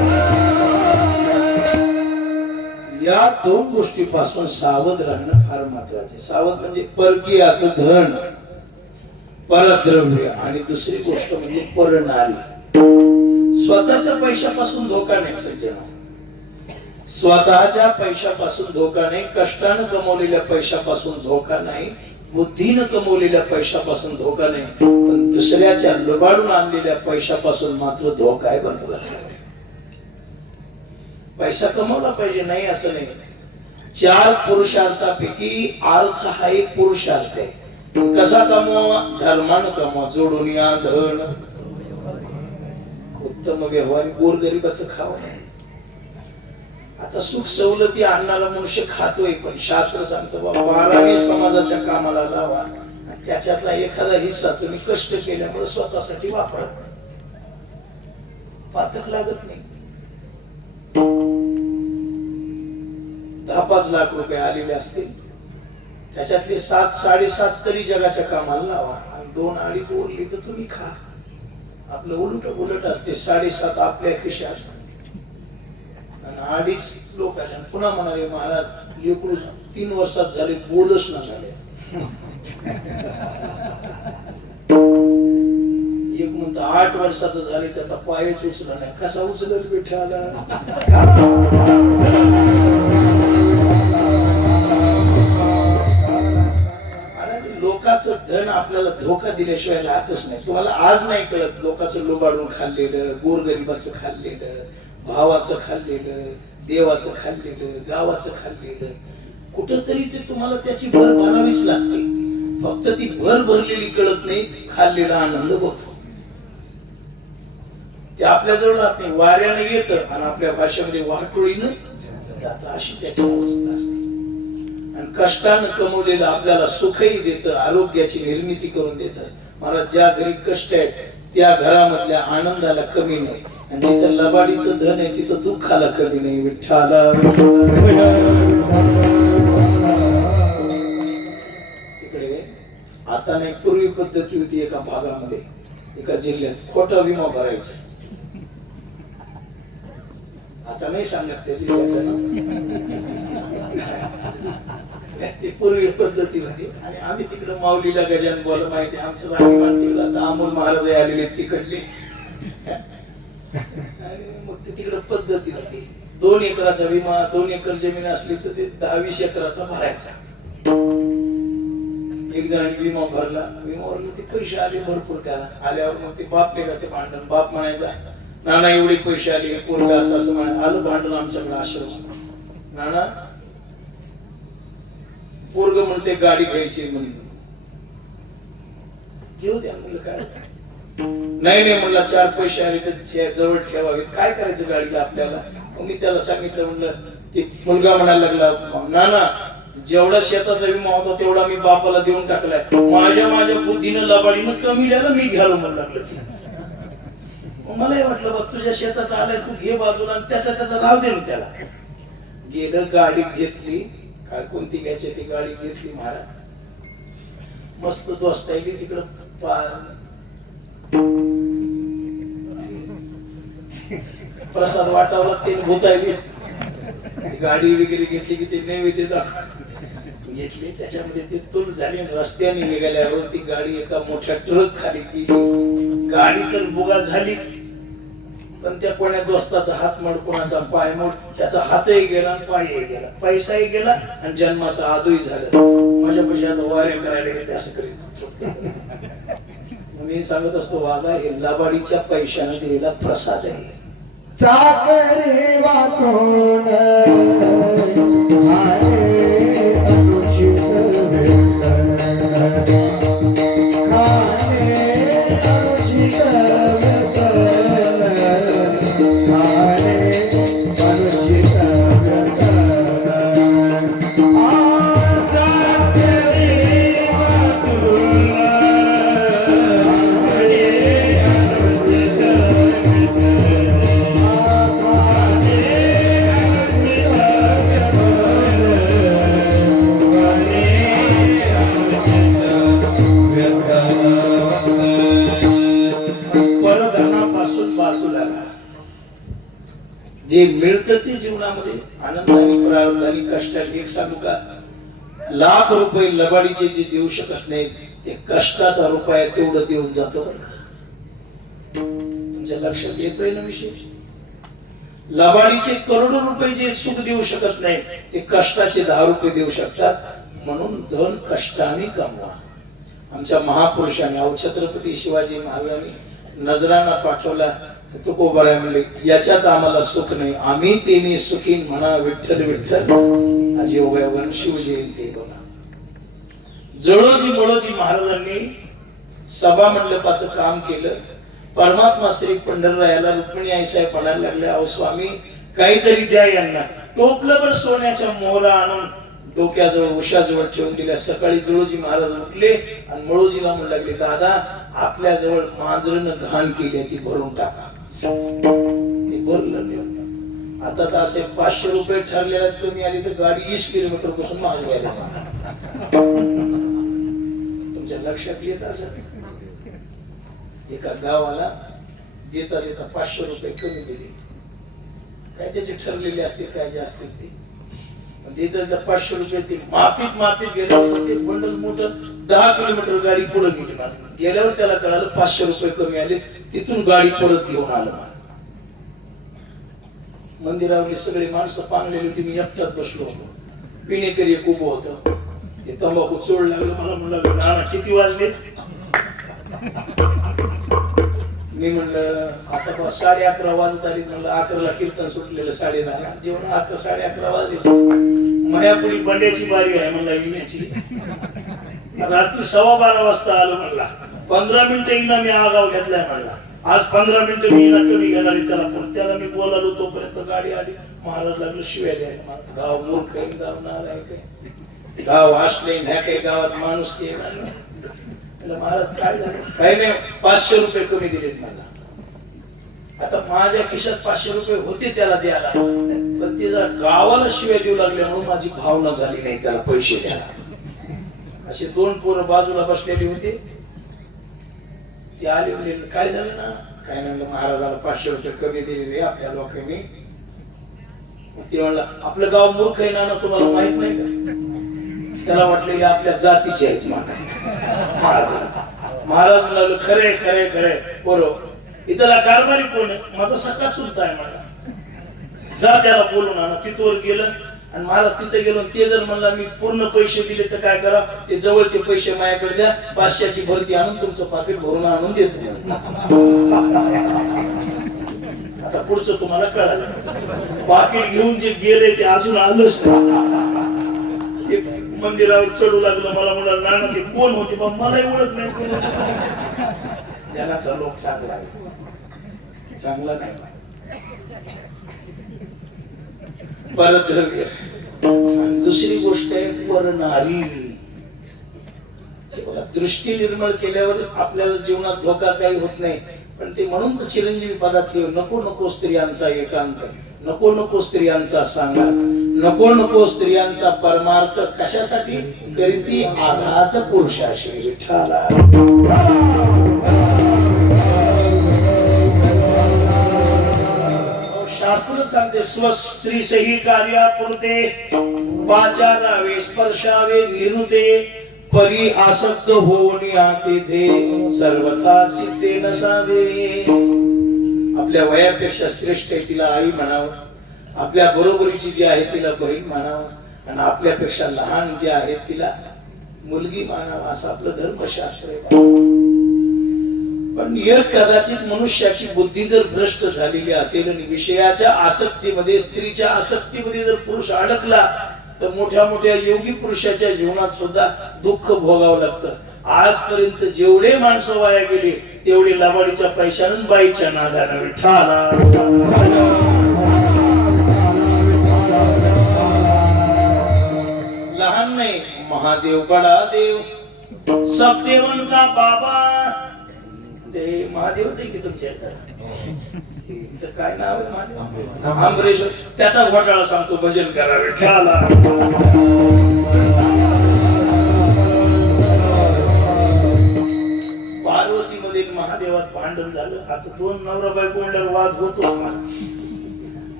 दोन गोष्टीपासून सावध राहणं फार महत्वाचे. सावध म्हणजे परकीयाचं धन, परद्रव्य, आणि दुसरी गोष्ट म्हणजे परनारी. स्वतःच्या पैशापासून धोका नाही सज्जन, स्वतःच्या पैशापासून धोका नाही, कष्टानं कमवलेल्या पैशापासून धोका नाही, बुद्धीनं कमवलेल्या पैशापासून धोका नाही, पण दुसऱ्याच्या लुबाडून आणलेल्या पैशापासून मात्र धोका आहे. बरोबर, पैसा कमवला पाहिजे, नाही असं नाही. 4 पुरुषार्थापैकी अर्थ हा एक पुरुषार्थ आहे. कसा कमवा? धर्मानं कमवा. जोडून या धन, उत्तम व्यवहार, गोरगरिबाचं खावं नाही. आता सुख सवलती आणणारा मनुष्य खातोय, पण शास्त्र सांगतं बाबा 12 समाजाच्या कामाला लावा, आणि त्याच्यातला एखादा हिस्सा तुम्ही कष्ट केल्यामुळे स्वतःसाठी वापरा, पातक लागत नाही. 10-5 लाख रुपये आलेले असतील, त्याच्यातले 7-7.5 तरी जगाच्या कामाला लावा, आणि 2-2.5 उरली तर तुम्ही खा. आपलं उलट असते. 7.5 आपल्या खिशात आणि 2.5 लोकांच्या. पुन्हा म्हणाले महाराज लेकरू 3 वर्षात झाले, बोलच ना झाले. एक म्हणतो 8 वर्षाचं झाले, त्याचा पायच उचला नाही. कसा उचलत विठ्ठला? लोकांचं धन आपल्याला धोका दिल्याशिवाय राहतच नाही. तुम्हाला आज नाही कळत, लोकांचं लुबाडून खाल्लेलं, गोरगरिबाचं खाल्लेलं, भावाचं खाल्लेलं, देवाचं खाल्लेलं, गावाचं खाल्लेलं, कुठंतरी ते तुम्हाला त्याची भर भरावीच लागते. फक्त ती भर भरलेली कळत नाही, खाल्लेला आनंद होतो. ते आपल्या जवळ राहत नाही, वाऱ्यानं येतं आणि आपल्या भाषेमध्ये वाटोळीनं जातं, अशी त्याची अवस्था असते. आणि कष्टानं कमवलेलं आपल्याला सुखही देतं, आरोग्याची निर्मिती करून देतं. मला ज्या घरी कष्ट आहेत त्या घरामधल्या आनंदाला कमी नाही, आणि जिथं लबाडीचं धन आहे तिथं दुःखाला कमी नाही. विठ्ठला तिकडे आता नाही, पूर्वी पद्धती होती एका भागामध्ये, एका जिल्ह्यात खोटा विमा भरायचा. आता नाही सांगत त्या जिल्ह्याचं नाव. ती पूर्वी पद्धती होती. आणि आम्ही तिकडे माऊलीला गजान बोल माहिती, आमचं राहणीमान तिकडं. आता अमोल महाराज आलेले तिकडले, आणि मग ते तिकडे पद्धती होती. 2 एकराचा विमा, 2 एकर जमीन असली तर ते 10-20 एकराचा भरायचा. एक जणांनी विमा भरला, विमावरले ते पैसे आले भरपूर त्याला. आल्यावर मग ते बाप लेकाचे भांडण. बाप म्हणायचा नाना एवढे पैसे आले, पोरगा असं म्हणाय. आलं भांडण आमच्याकडे आश्रम. नाना पोरग म्हणते गाडी घ्यायची, म्हणजे घेऊ द्या म्हणलं. काय नाही म्हणलं, 4 पैसे आले तर जवळ ठेवावे. काय करायचं गाडीला आपल्याला? मी त्याला सांगितलं, म्हणलं. ते मुलगा म्हणायला लागला नाना जेवढा शेताचा विमा होता तेवढा मी बापाला देऊन टाकलाय. माझ्या बुद्धीनं लबाडीनं कमी द्यायला मी घ्यालो म्हणून लागलं. मलाही वाटलं बघ तुझ्या शेताचा आलाय, तू घे बाजूला, आणि त्याचा राहू दे ना त्याला. गेलं, गाडी घेतली. काय कोणती घ्यायची ती गाडी घेतली महाराज. मस्त दोस्त आहे तिकडं प्रसाद वाटावं लागते, भूतायली गाडी वगैरे घेतली की ते नैवेद्य घेतली. त्याच्यामध्ये ते तुल झाली. रस्त्याने निघाल्यावर ती गाडी एका मोठ्या ट्रक खाली गेली. गाडी तर बुगा झालीच, पण त्या कोण्या दोस्ताचा हात मोड, कोणाचा पाय मोड, त्याचा हातही गेला, पायही गेला, पैसाही गेला, आणि जन्माचा आदोही झाला. माझ्या पैसे आता वाऱ्या करायला येते असं करीत. मी सांगत असतो, वागा हे लबाडीच्या पैशाने दिलेला प्रसाद आहे. चाकरी वाचून जे मिळतं ते जीवनामध्ये आनंदाने प्रारब्धाने कष्टाने. एक सांगू का, लाख रुपये लबाडीचे जे देऊ शकत नाहीत ते कष्टाचा रुपया तेवढं देऊन जातो. तुमच्या लक्षात येतोय ना विषय? लबाडीचे करोडो रुपये जे सुख देऊ शकत नाही ते कष्टाचे 10 रुपये देऊ शकतात. म्हणून धन कष्टाने कमवा. आमच्या महापुरुषांनी अहो छत्रपती शिवाजी महाराजांनी नजराना पाठवला. तुकोबाराय म्हणले याच्यात आम्हाला सुख नाही, आम्ही तेने सुखीन म्हणा विठ्ठल विठ्ठल. आज योगायोगाने शिवजयंती बघा. जळोजी मळोजी महाराजांनी सभा मंडपाचं काम केलं. परमात्मा श्री पंढररायाला रुक्मिणी आई साहेब म्हणायला लागले, अहो स्वामी काहीतरी द्या यांना. टोपलंभर सोन्याच्या मोहरा आणून डोक्याजवळ उशाजवळ ठेवून दिल्या. सकाळी जुळोजी महाराज उठले आणि मळोजीला म्हणू लागले, दादा आपल्या जवळ मांजरनं घाण केली ती भरून टाका. ते भरलं नाही. आता तर असे 500 रुपये ठरलेला कमी आली तर गाडी 20 किलोमीटर पासून मागे आली. तुमच्या लक्षात येत असं एका गावाला देता देता 500 रुपये कमी दिले. काय त्याचे ठरलेले असतील काय जे असतील ते देता 500 रुपये ते माफीत गेल्यावर ते बंडल मोठं 10 किलोमीटर गाडी पुढे गेली. गेल्यावर त्याला कळालं 500 रुपये कमी आले. तिथून गाडी परत घेऊन आलं. मंदिरावरली सगळी माणसं पांगलेली होती. मी एकटाच बसलो होतो. पिणेकरी एक उभं होतं. ते तंबाखू चोळ लागलं. मला म्हणलं नाना किती वाजले? मी म्हणलं आता 11:30 वाजत आली. म्हणलं 11ला कीर्तन सुटलेलं 10:30 जेवण. आता 11:30 वाजले. मायापुढी बंड्याची बारी आहे म्हणला येण्याची. रात्री 12:15 वाजता आलो म्हणला. 15 मिनिटं येईना मी आगाव घेतलाय म्हणला. आज 15 मिनिटं मी कमी घेणार त्याला. पण त्याला मी बोलालो तोपर्यंत गाडी आली. महाराज लागलं शिवाय द्यायला. गाव मूर्ख आहे, गाव नालाय काय, गाव असले ह्या काही गावात माणूस के. महाराज काय झालं? काही नाही 500 रुपये कमी दिलेत मला. आता माझ्या खिशात 500 रुपये होते त्याला द्यायला, पण ते जर गावाला शिवाय देऊ लागले म्हणून माझी भावना झाली नाही त्याला पैसे द्यायला. असे 2 पोरं बाजूला बसलेले होते. ते आले म्हणले काय झालं ना? काय नाही महाराजाला 500 रुपये कमी दिले आपल्या लोकांनी. ते म्हणलं आपलं गाव मूर्ख आहे ना तुम्हाला माहित नाही का? त्याला वाटलं की आपल्या जातीचे आहेत महाराज म्हणाल खरे खरे खरे बरोबर. इथला कारभारी कोण आहे? माझा सख्खा चुलता आहे मला. जा त्याला बोलून आणा. तिथवर गेलं आणि महाराज तिथे गेलो. ते जर म्हणला मी पूर्ण पैसे दिले तर काय करा? ते जवळचे पैसे माझ्याकडे द्या, 500ची भरती आणून तुमचं पाकिट भरून आणून देतो. आता पुढचं तुम्हाला कळालं. पाकिट घेऊन जे गेले ते अजून आलंच नाही. मंदिरावर चढू लागलं. मला म्हणाल नाना ते कोण होते? पण मलाही ओळख नाही. ज्ञानाचा लोक चांगला नाही. परत दुसरी गोष्ट आहे परनारी. दृष्टी निर्मळ केल्यावर आपल्याला जीवनात धोका काही होत नाही. पण ते म्हणून तर चिरंजीवी पदात नको नको स्त्रियांचा एकांत, नको नको स्त्रियांचा सांगा, नको नको स्त्रियांचा परमार्थ. कशासाठी करीती? आघात पुरुषाशी विठ्ठला. शास्त्र सांगते स्वस्त्री सही कार्यापुरते वाचारावे स्पर्शावे निरुते परी आसक्त होऊन आते सर्वथा चित्ते नसावे. आपल्या वयापेक्षा श्रेष्ठ आहे तिला आई म्हणावं, आपल्या बरोबरीची जी आहे तिला बहीण मानावं, आणि आपल्यापेक्षा लहान जे आहेत तिला मुलगी मानावं, असं आपलं धर्मशास्त्र आहे. पण कदाचित मनुष्याची बुद्धी जर भ्रष्ट झालेली असेल आणि विषयाच्या आसक्तीमध्ये, स्त्रीच्या आसक्तीमध्ये जर पुरुष अडकला तर मोठ्या मोठ्या योगी पुरुषाच्या जीवनात सुद्धा दुःख भोगावं लागतं. आजपर्यंत जेवढे माणसं वाया गेले तेवढे लाबाडीच्या पैशानं बाईच्या नादानं विठ्ठला. लहान नाही, महादेव बडा देव, सब देवन का बाबा. ते महादेवच आहे की तुमच्या इथं काय नाव आहे? महादेव आंबरेश्वर. त्याचा घोटाळा सांगतो, भजन करा विठ्ठला. पार्वतीमध्ये महादेवात भांडण झालं. आता 2 नवरा बायको म्हणल्यावर वाद होतो.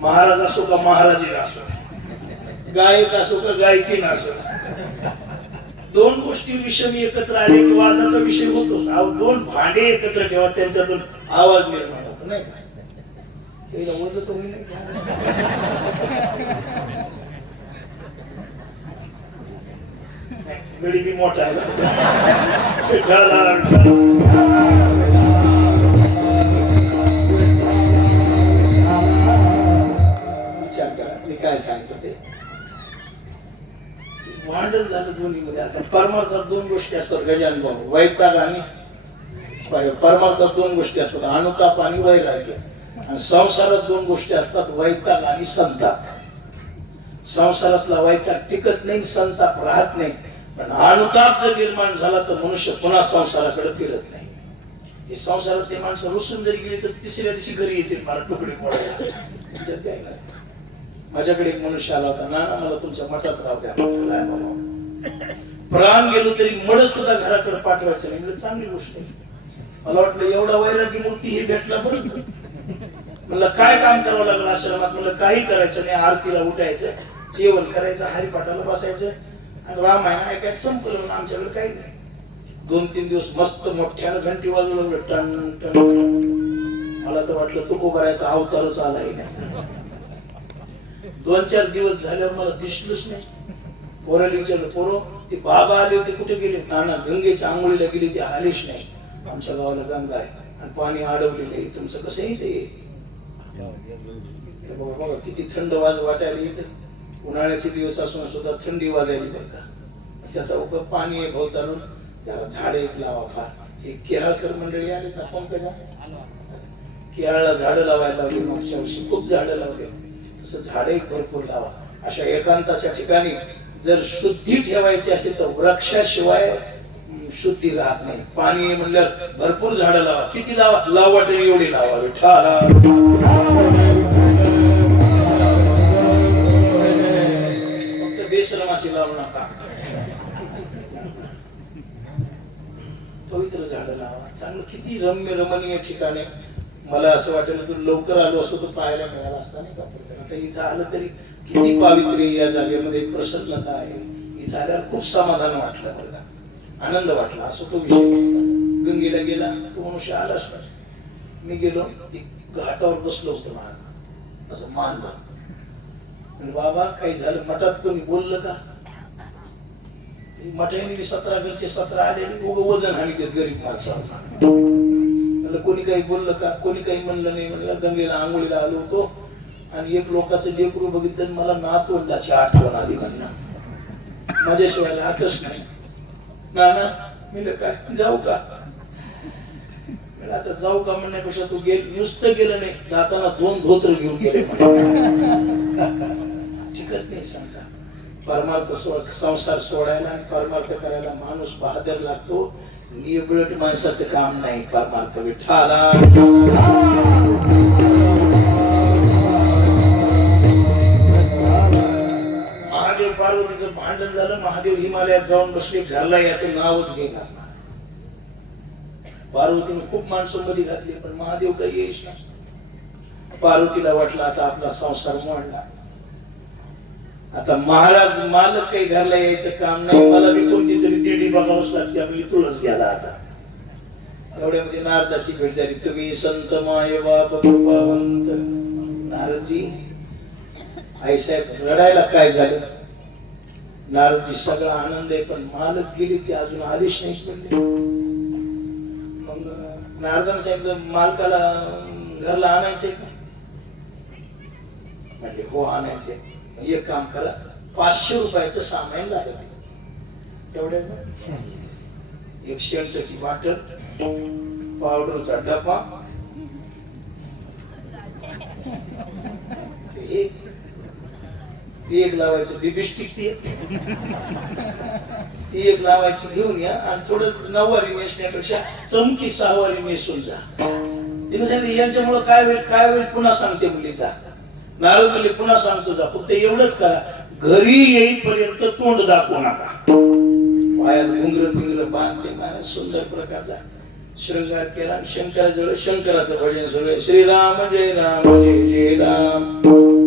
महाराज असो का महाराजी असो, गायक असो का गायकीन असो, दोन गोष्टी विषमी एकत्र आले की वादाचा विषय होतो. दोन भांडे एकत्र ठेवा, त्यांच्यातून आवाज निर्माण होतो नाही का? गडी बी मोठा आहे. विचार करा मी काय सांगतो ते. भांडण झालं दोन्ही मध्ये. आता परमार्थात दोन गोष्टी असतात गजानन भाऊ, वैताग आणि परमार्थात दोन गोष्टी असतात, अनुताप आणि वैराग्य. आणि संसारात दोन गोष्टी असतात, वैताग आणि संताप. संसारातला वैताग टिकत नाही, संताप राहत नाही. पण अनुताप जर निर्माण झाला तर मनुष्य पुन्हा संसाराकडे फिरत नाही. हे संसारात ते माणसं रुसून जरी गेली तर तिसऱ्या दिवशी घरी येतील मला तुकडे पडायला. माझ्याकडे एक मनुष्य आला होता, नाना मला तुमच्या मठात राहू द्या. प्राण गेलो तरी मड सुद्धा घराकडे पाठवायचं नाही. म्हणजे चांगली गोष्ट आहे. मला वाटलं एवढा वैराग्य मूर्ती हे भेटला बरं. म्हणलं काय काम करावं लागलं आश्रमात? म्हणलं काही करायचं नाही, आरतीला उठायचं, जेवण करायचं, हरिपाठाला बसायचं आणि रामायण ऐकायचं, संपलं. आमच्याकडे काही नाही. 2-3 दिवस मस्त मोठ्यानं घंटी वाजवू लागलं, टन टन. मला तर वाटलं तुकोबारायचा अवतारच आलाय नाही. 2-4 दिवस झाल्यावर मला दिसलंच नाही. पोराला विचारलं, पोरो ते बाबा आले होते कुठे गेले? नाना गंगेच्या आंघोळीला गेले, ते आलेच नाही. आमच्या गावाला गंगा आहे आणि पाणी अडवलेलं आहे, तुमचं कसं आहे ते? बघा किती थंड वाटायला येतं. उन्हाळ्याचे दिवस असून सुद्धा थंडी वाजायली बरं का. त्याचा उपयोग पाणी आहे भोवतानून, त्याला झाडे एक लावा फार. हे केरळकर मंडळी आले ना पंकजा, केरळला झाडं लावायला लावली. मागच्या वर्षी खूप झाडं लावली. तसं झाडे भरपूर लावा. अशा एकांताच्या ठिकाणी जर शुद्धी ठेवायची असेल तर वृक्षाशिवाय शुद्धी राहत नाही. पाणी म्हणल्यावर भरपूर झाडं लावा. किती लावा? लावा तरी एवढी लावावी. फक्त बेशरमाची लावू नका. पवित्र झाडं लावा. चांगलं किती रम्य रमणीय ठिकाणे. मला असं वाटलं तर लवकर आलो असतो तर पाहायला मिळाला असता नाही का. आता इथं आलं तरी किती पावित्र्य या जागेमध्ये, प्रसन्नता आहे. इथं आल्यावर खूप समाधान वाटलं बरं का, आनंद वाटला. असं तो विषय. गंगेला गेला तो मनुष्य आलाच नाही. मी गेलो, ती घाटावर बसलो होतो महाराज, असं मान धरून. बाबा काही झालं? मठात कोणी बोललं का? मठाने 17 घरचे 17 आलेले उगं वजन हानी देत गरीब माणसाला. म्हणलं कोणी काही बोललं का? कोणी काही म्हणलं नाही. म्हणलं गंगेला आंघोळीला आलो होतो आणि एक लोकांचं लेकरू बघितलं, मला नातवंडाची आठवण आली. म्हणणं माझ्याशिवाय राहतच नाही. नाना म्हणलं काय जाऊ का? आता जाऊ का म्हणण्यापेक्षा तू नुसतं गेलं नाही, जाताना 2 धोत्र घेऊन गेले. चिकट नाही सांगता. परमार्थ संसार सोडायला आणि परमार्थ करायला माणूस बहादर लागतो. निबळट माणसाचं काम नाही परमार्थ. विठ्ठला महादेव पार्वतीचं भांडण झालं. महादेव हिमालयात जाऊन बसले, घरला याचं नावच घेणार. पार्वतीने खूप माणसं मध्ये घातली पण महादेव काही येईस ना. पार्वतीला वाटलं आता आपला संसार मोडला. आता महाराज मालक काही घरला यायचं काम नाही, मला बी कोणती तरी दिंडी बघावंच लागते. आपली तुळस गेला. आता एवढ्यामध्ये नारदाची भेट झाली. तुम्ही संत माय बाप कृपावंत. नारदजी आईसाहेब रडायला काय झालं? नारदजी सगळा आनंद आहे पण मालक गेली ती अजून आलीच नाही म्हणले. मग नारदाने सांगितलं मालकाला घरला आणायचंय का? म्हणले हो आणायचंय. एक काम करा, 500 रुपयाचं सामान लागेल. तेवढ्याच एक शेंटची बाटल, पावडरचा डबा, एक लावायचं लिपस्टिक, ती एक लावायची घेऊन या आणि थोडं 9 वारी नेसण्यापेक्षा चमकी 6 वारी नेसून जा. तिने सांगितलं यांच्यामुळे काय होईल पुन्हा सांगते मुलीचा. नारद मुली पुन्हा सांगतो जा, फक्त एवढंच करा घरी येईपर्यंत तोंड दाखवू नका. पायात घुंगर पिंगर बांधले महाराज, सुंदर प्रकारचा शृंगार केला. शंकराजवळ शंकराचं भजन सुरू आहे. श्रीराम जय राम जय जय राम.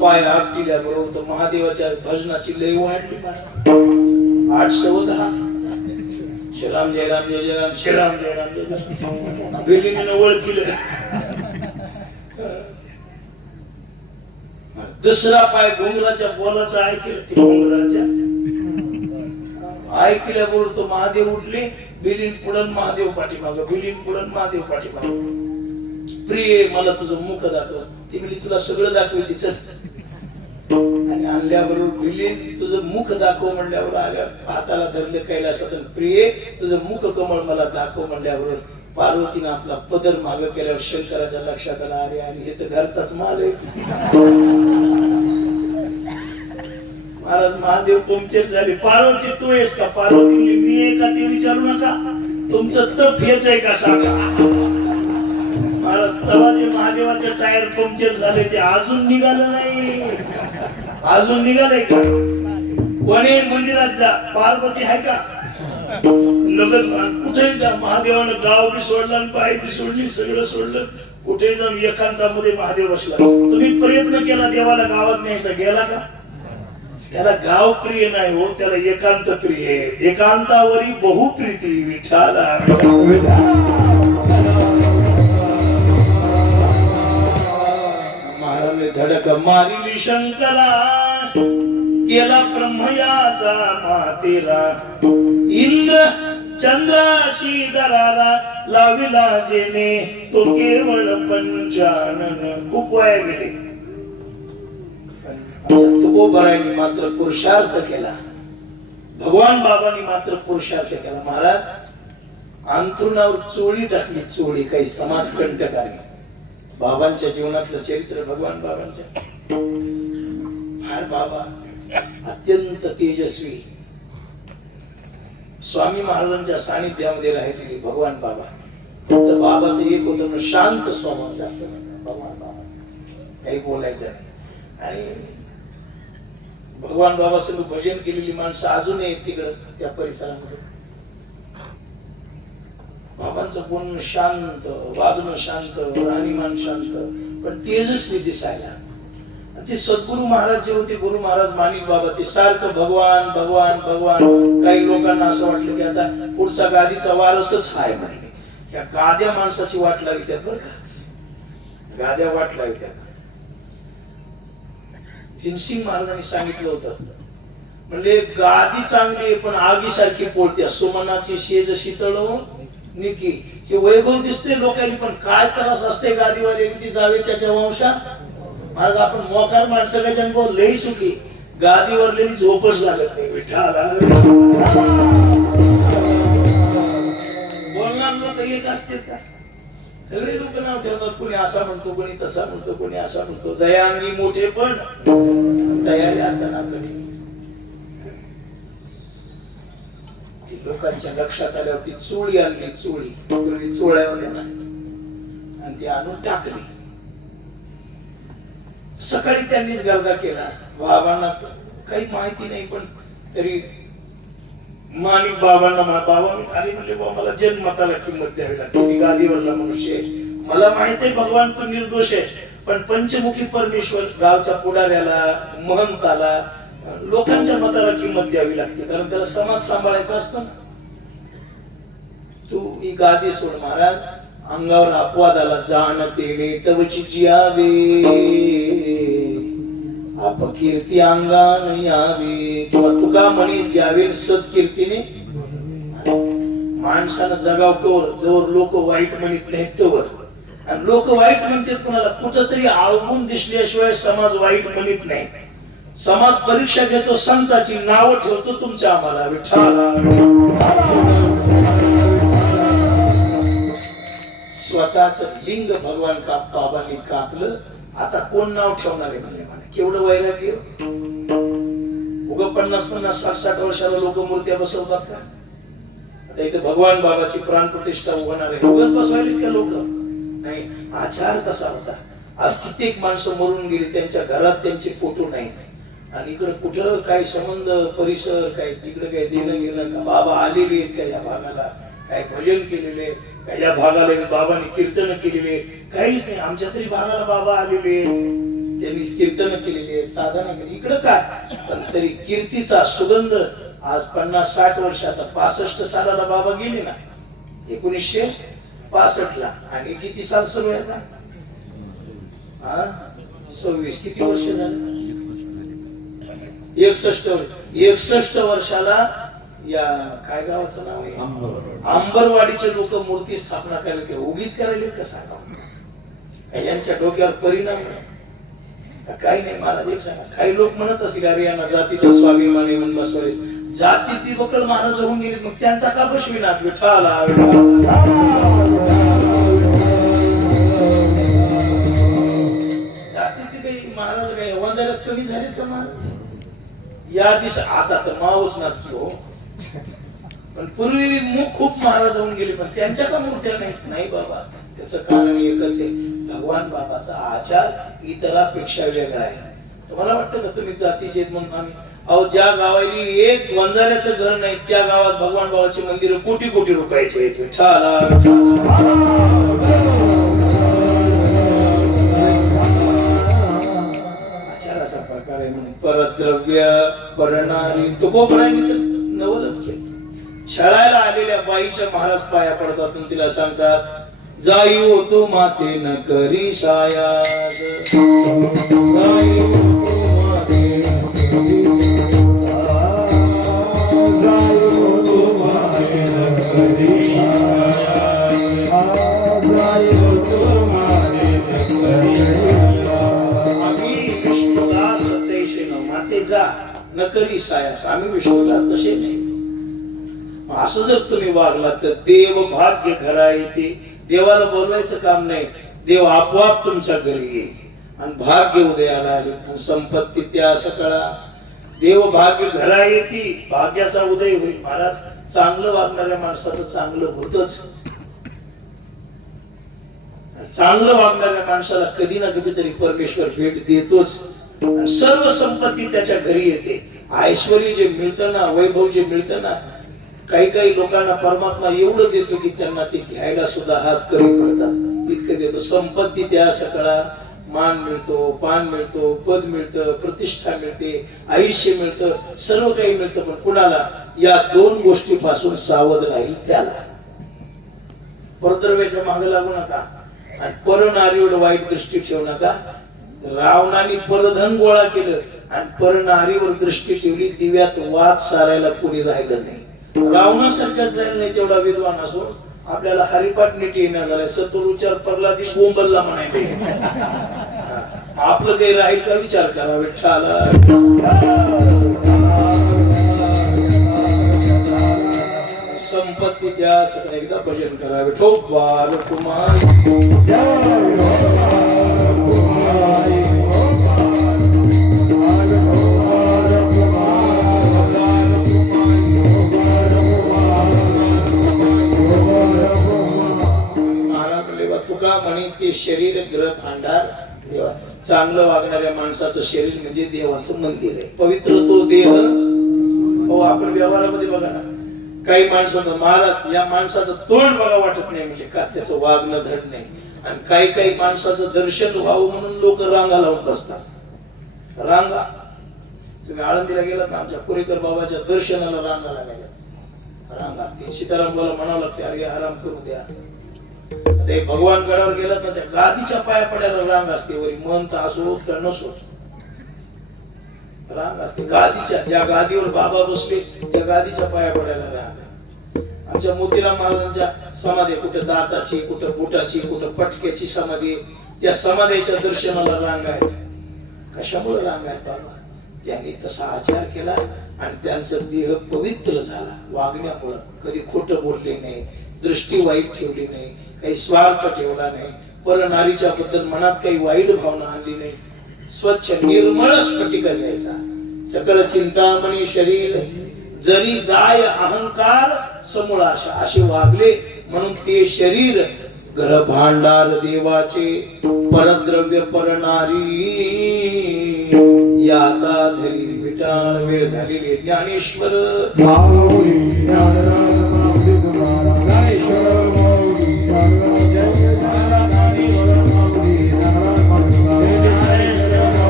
पाय आपटिल्याबरोबर तर महादेवाच्या भजनाची लय वाढली मला 810 श्रीराम जय राम जय जय राम श्रीराम जय राम जय राम गेलीने ओळखीलं. दुसरा पाय घोंगराच्या बोलाचा ऐकलं घोंगराच्या ऐकल्याबरोबर तो महादेव उठले. बिलीन पुढन महादेव पाठीमाग बिलीन पुढन महादेव पाठीमाग. प्रिय मला तुझं मुख दाखव. ती म्हणजे तुला सगळं दाखवते चल. आणि आणल्याबरोबर बिलीन तुझं मुख दाखव म्हणल्यावर आल्या हाताला धरले कैलासात. प्रिय तुझं मुख कमळ मला दाखव म्हणल्याबरोबर पार्वतीनं आपला पदर माग केल्यावर शंकराच्या लक्षात आला अरे आणि हे तर घरचाच माल आहे. महाराज महादेव पंक्चर झाले. पार्वती तू आहेस का? पार्वती मी आहे का ते विचारू नका, तुमचं तप हेच आहे का सांगा. महाराज तेव्हा जे महादेवाचे टायर पंक्चर झाले ते अजून निघालं नाही. अजून निघालंय का? कोणी मंदिरात जा पार्वती आहे का? लगत कुठेही जा महादेवानं गाव बी सोडलं आणि बाई बी सोडली सगळं सोडलं. कुठे जाऊन एकांतामध्ये महादेव बसला. तुम्ही प्रयत्न केला देवाला गावात न्यायचा गेला का? त्याला गाव प्रिय नाही हो, त्याला एकांत प्रिय. एकांतावरी बहुप्रीती विठ्ठला. महाराजने धडक मारिली शंकरा केला ब्रह्मयाचा मातेरा. इंद्र चंद्राशी दराला लाविला जेने तो केवळ पंचानन. खूप वाया गेले. तुकोबरायांनी मात्र पुरुषार्थ केला. भगवान बाबांनी मात्र पुरुषार्थ केला. महाराज अंथरुणावर चोळी टाकली. चोळी काही समाज कंटकाने. बाबांच्या जीवनातलं चरित्र भगवान बाबांच्या. फार बाबा अत्यंत तेजस्वी स्वामी महाराजांच्या सानिध्यामध्ये राहिलेली भगवान बाबा. तर बाबाचं एक होतं शांत स्वभाव जास्त. भगवान बाबा काही बोलायचं नाही. आणि भगवान बाबा सगळं भजन केलेली माणसं अजूनही आहेत तिकडं त्या परिसरामध्ये. बाबांचं बोलणं शांत, वागणं शांत, राहणीमान शांत, पण तेजस्वी दिसायला. ते सद्गुरु महाराज जे होते गुरु महाराज माणिक बाबा ते सारखं भगवान भगवान भगवान. काही लोकांना असं वाटलं की आता पुढचा गादीचा वारसच हाय म्हणले. या गाद्या माणसाची वाट लावी त्यात बरं का. गाद्या वाट लावी त्यात. भीमसिंग महाराजांनी सांगितलं होतं म्हणजे गादी चांगली पण आगीसारखी पोळत्या. सुमनाची शेज शीतळ निकी. हे वैभव दिसते लोकांनी पण काय त्रास असते गादीवाले जावे त्याच्या वंशा. आज आपण मोकार माणसाला जन्म लई सुखी. गादीवरलेली झोपच लागत नाही. विठ्ठला बोलणार लोक एक असते का? सगळे लोक नाव ठेवतात. कोणी असा म्हणतो, कोणी तसा म्हणतो, कोणी असा म्हणतो. जयांगी मोठे पण तयारी आता लोकांच्या लक्षात आल्यावरती चोळी आणली. चोळी चोळ्यावर आणि ती आणून टाकली. सकाळी त्यांनीच गर्दा केला. बाबांना काही माहिती नाही पण तरी माणिक बाबांना बाबा मी खाली म्हणले बाबा मला जन्मताला किंमत द्यावी लागते. मी गादीवरला मनुष्य आहे. मला माहिती आहे भगवान तू निर्दोष आहेस पण पंचमुखी परमेश्वर गावच्या पुढाऱ्याला महंताला लोकांच्या मताला किंमत द्यावी लागते कारण त्याला समाज सांभाळायचा असतो ना. तू ही गादी सोड. महाराज अंगावर अपवाद आला. जाणते तवची जियावे अपकीर्ती अंगान यावे. किंवा तुका म्हणे ज्यावे सत्कीर्तीने. माणसानं जगाव कवर जवळ लोक वाईट म्हणत नाहीत तवर. आणि लोक वाईट म्हणतात कुणाला कुठंतरी अवगुण दिसल्याशिवाय समाज वाईट म्हणत नाही. समाज परीक्षा घेतो संताची नाव ठेवतो तुमच्या आम्हाला. विठ्ठला स्वतःच लिंग भगवान बाबांनी कापलं. आता कोण नाव ठेवणार आहे म्हणजे मला केवढं वैराग्य. उगा 50-50 60-60 वर्षाला लोक मूर्त्या बसवतात का? आता इथे भगवान बाबाची प्राण प्रतिष्ठा होणार आहे. उगाच बसवायला का लोक नाही. आचार कसा होता. आज कित्येक माणसं मरून गेली त्यांच्या घरात त्यांचे फोटो नाही. आणि इकडे कुठं काही संबंध परिसर काही तिकडे काही देणं घेणं का? बाबा आलेले आहेत का या भागाला? काय भजन केलेले का या भागाला? बाबांनी कीर्तन केलेले काहीच नाही. आमच्या तरी भागाला बाबा आलेले त्यांनी कीर्तन केलेली आहे, साधना केली, इकडं काय, पण तरी कीर्तीचा सुगंध आज 50-60 वर्ष, आता 65 सालाला बाबा गेले ना, 1965 ला, आणि किती साल सुरू आहे आता? 26, किती वर्ष झाले? 61 वर्षाला या काय गावाचं नाव आहे, अंबरवाडीचे लोक मूर्ती स्थापना करायला ते उगीच करायला का सांगा, यांच्या डोक्यावर परिणाम नाही काही नाही. महाराज एक सांगा, काही लोक म्हणत असतील अरे यांना जातीचा स्वाभिमानी म्हणून बसवले, जाती ती बकळ महाराज होऊन गेले, मग त्यांचा का बसविनाथ विठाला जाती ती काही महाराज काही वंजाऱ्यात कमी झालेत का महाराज? या दिवस आता तर मावच नाथ की हो, पण पूर्वी खूप महाराज होऊन गेले, पण त्यांच्या का मूर्त्या नाहीत? नाही बाबा, त्याचं कारण एकच आहे, भगवान बाबाचा आचार इतरांपेक्षा वेगळा आहे. तुम्हाला वाटतं का तुम्ही जातीचे म्हणून आम्ही, अहो ज्या गावाली एक वंजाऱ्याचं घर नाही त्या गावात भगवान बाबाचे मंदिर कोटी कोटी रुपयाचे आहेत. विठ्ठला आचाराचा प्रकार आहे म्हणून परद्रव्य परणारी तुकोबरांनी तर नवलच केलं. छळायला आलेल्या बाईच्या महाराज पाया पडतात आणि तिला सांगतात, जाई होतो माते न करी शायास, जाई होतो माते न करी जाई होतो माते न करी शायास, जाई होतो माते न करी शायास. आम्ही विष्णुदास तैसे न माते जा न करी शायास, आम्ही विष्णुदास तसे नाही. असं जर तुम्ही वागलात तर देव भाग्य घरा येते. देवाला बोलवायचं काम नाही, देव आपोआप तुमच्या घरी येईल आणि भाग्य उदयाला आले आणि संपत्ती त्या सकळा. देव भाग्य घरा येते, भाग्याचा उदय होईल. महाराज चांगलं वागणाऱ्या माणसाचं चांगलं होतच, चांगलं वागणाऱ्या माणसाला कधी ना कधीतरी परमेश्वर भेट देतोच आणि सर्व संपत्ती त्याच्या घरी येते. ऐश्वर्य जे मिळतं ना, वैभव जे मिळतं ना, काही काही लोकांना परमात्मा एवढं देतो की त्यांना ते घ्यायला सुद्धा हात कमी पडतात, इतकं देतो. संपत्ती त्या सकळा, मान मिळतो, पान मिळतो, पद मिळतं, प्रतिष्ठा मिळते, आयुष्य मिळतं, सर्व काही मिळतं. पण कुणाला? या दोन गोष्टीपासून सावध राहील त्याला. परद्रव्याच्या मागे लागू नका आणि परनारीवर वाईट दृष्टी ठेवू नका. रावणाने परधन गोळा केलं आणि परनारीवर दृष्टी ठेवली, दिव्यात वाद सारायला कोणी राहिलं नाही. रावणासारखाच राहिलं नाही तेवढा विद्वान असून आपल्याला हरिपाठ नीट येणार झालाय. सत्तरुचार प्रल्हादी बोंबलला म्हणायचे, आपलं काही राहील का विचार करा. विठ्ठला संपत्ती त्या सगळं एकदा भजन करा. विठो बाल कुमार तुका म्हणे ते शरीर ग्रह भांडार देवा. चांगलं वागणाऱ्या माणसाचं शरीर म्हणजे देवाचं मंदिर आहे, पवित्र तो देह. हो, आपण व्यवहारामध्ये बघा ना, काही माणसं महाराज या माणसाचं तोंड बघा वाटत नाही म्हणजे का त्याचं वागणं धड नाही. आणि काही काही माणसाचं दर्शन व्हावं म्हणून लोक रांगा लावून बसतात. रांगा, तुम्ही आळंदीला गेलात ना, आमच्या पुरेकर बाबाच्या दर्शनाला रांगा लागायला. रांगा ते सीताराम बाला म्हणावं लागते, अरे आराम करू द्या. ते भगवान गडावर गेला तर त्या गादीच्या पाया पडायला रांग असते. वरी मन तर असो का नसो रांग असते. गादीच्या, ज्या गादीवर बाबा बसले त्या गादीच्या पाया पडायला रांग. आमच्या मोतीराम महाराजांच्या समाधी कुठं दाताची, कुठं बुटाची, कुठं पटक्याची समाधी. त्या समाधीच्या दर्शनाला रांग आहेत. कशामुळे रांग आहेत बाबा? त्यांनी तसा आचार केला आणि त्यांचा देह पवित्र झाला वागण्यामुळं. कधी खोटं बोलले नाही, दृष्टी वाईट ठेवली नाही, काही स्वार्थ ठेवला नाही, परनारीच्या बद्दल मनात काही वाईट भावना आणली नाही. स्वच्छ निर्मळ स्फटिक द्यायचा. सकळ चिंतामणी शरीर जरी जाय अहंकार समूळ आशा, असे वागले म्हणून ते शरीर ग्रह भांडार देवाचे परद्रव्य परनारी. याचा धरी विटाळ वेळ झालेली ज्ञानेश्वर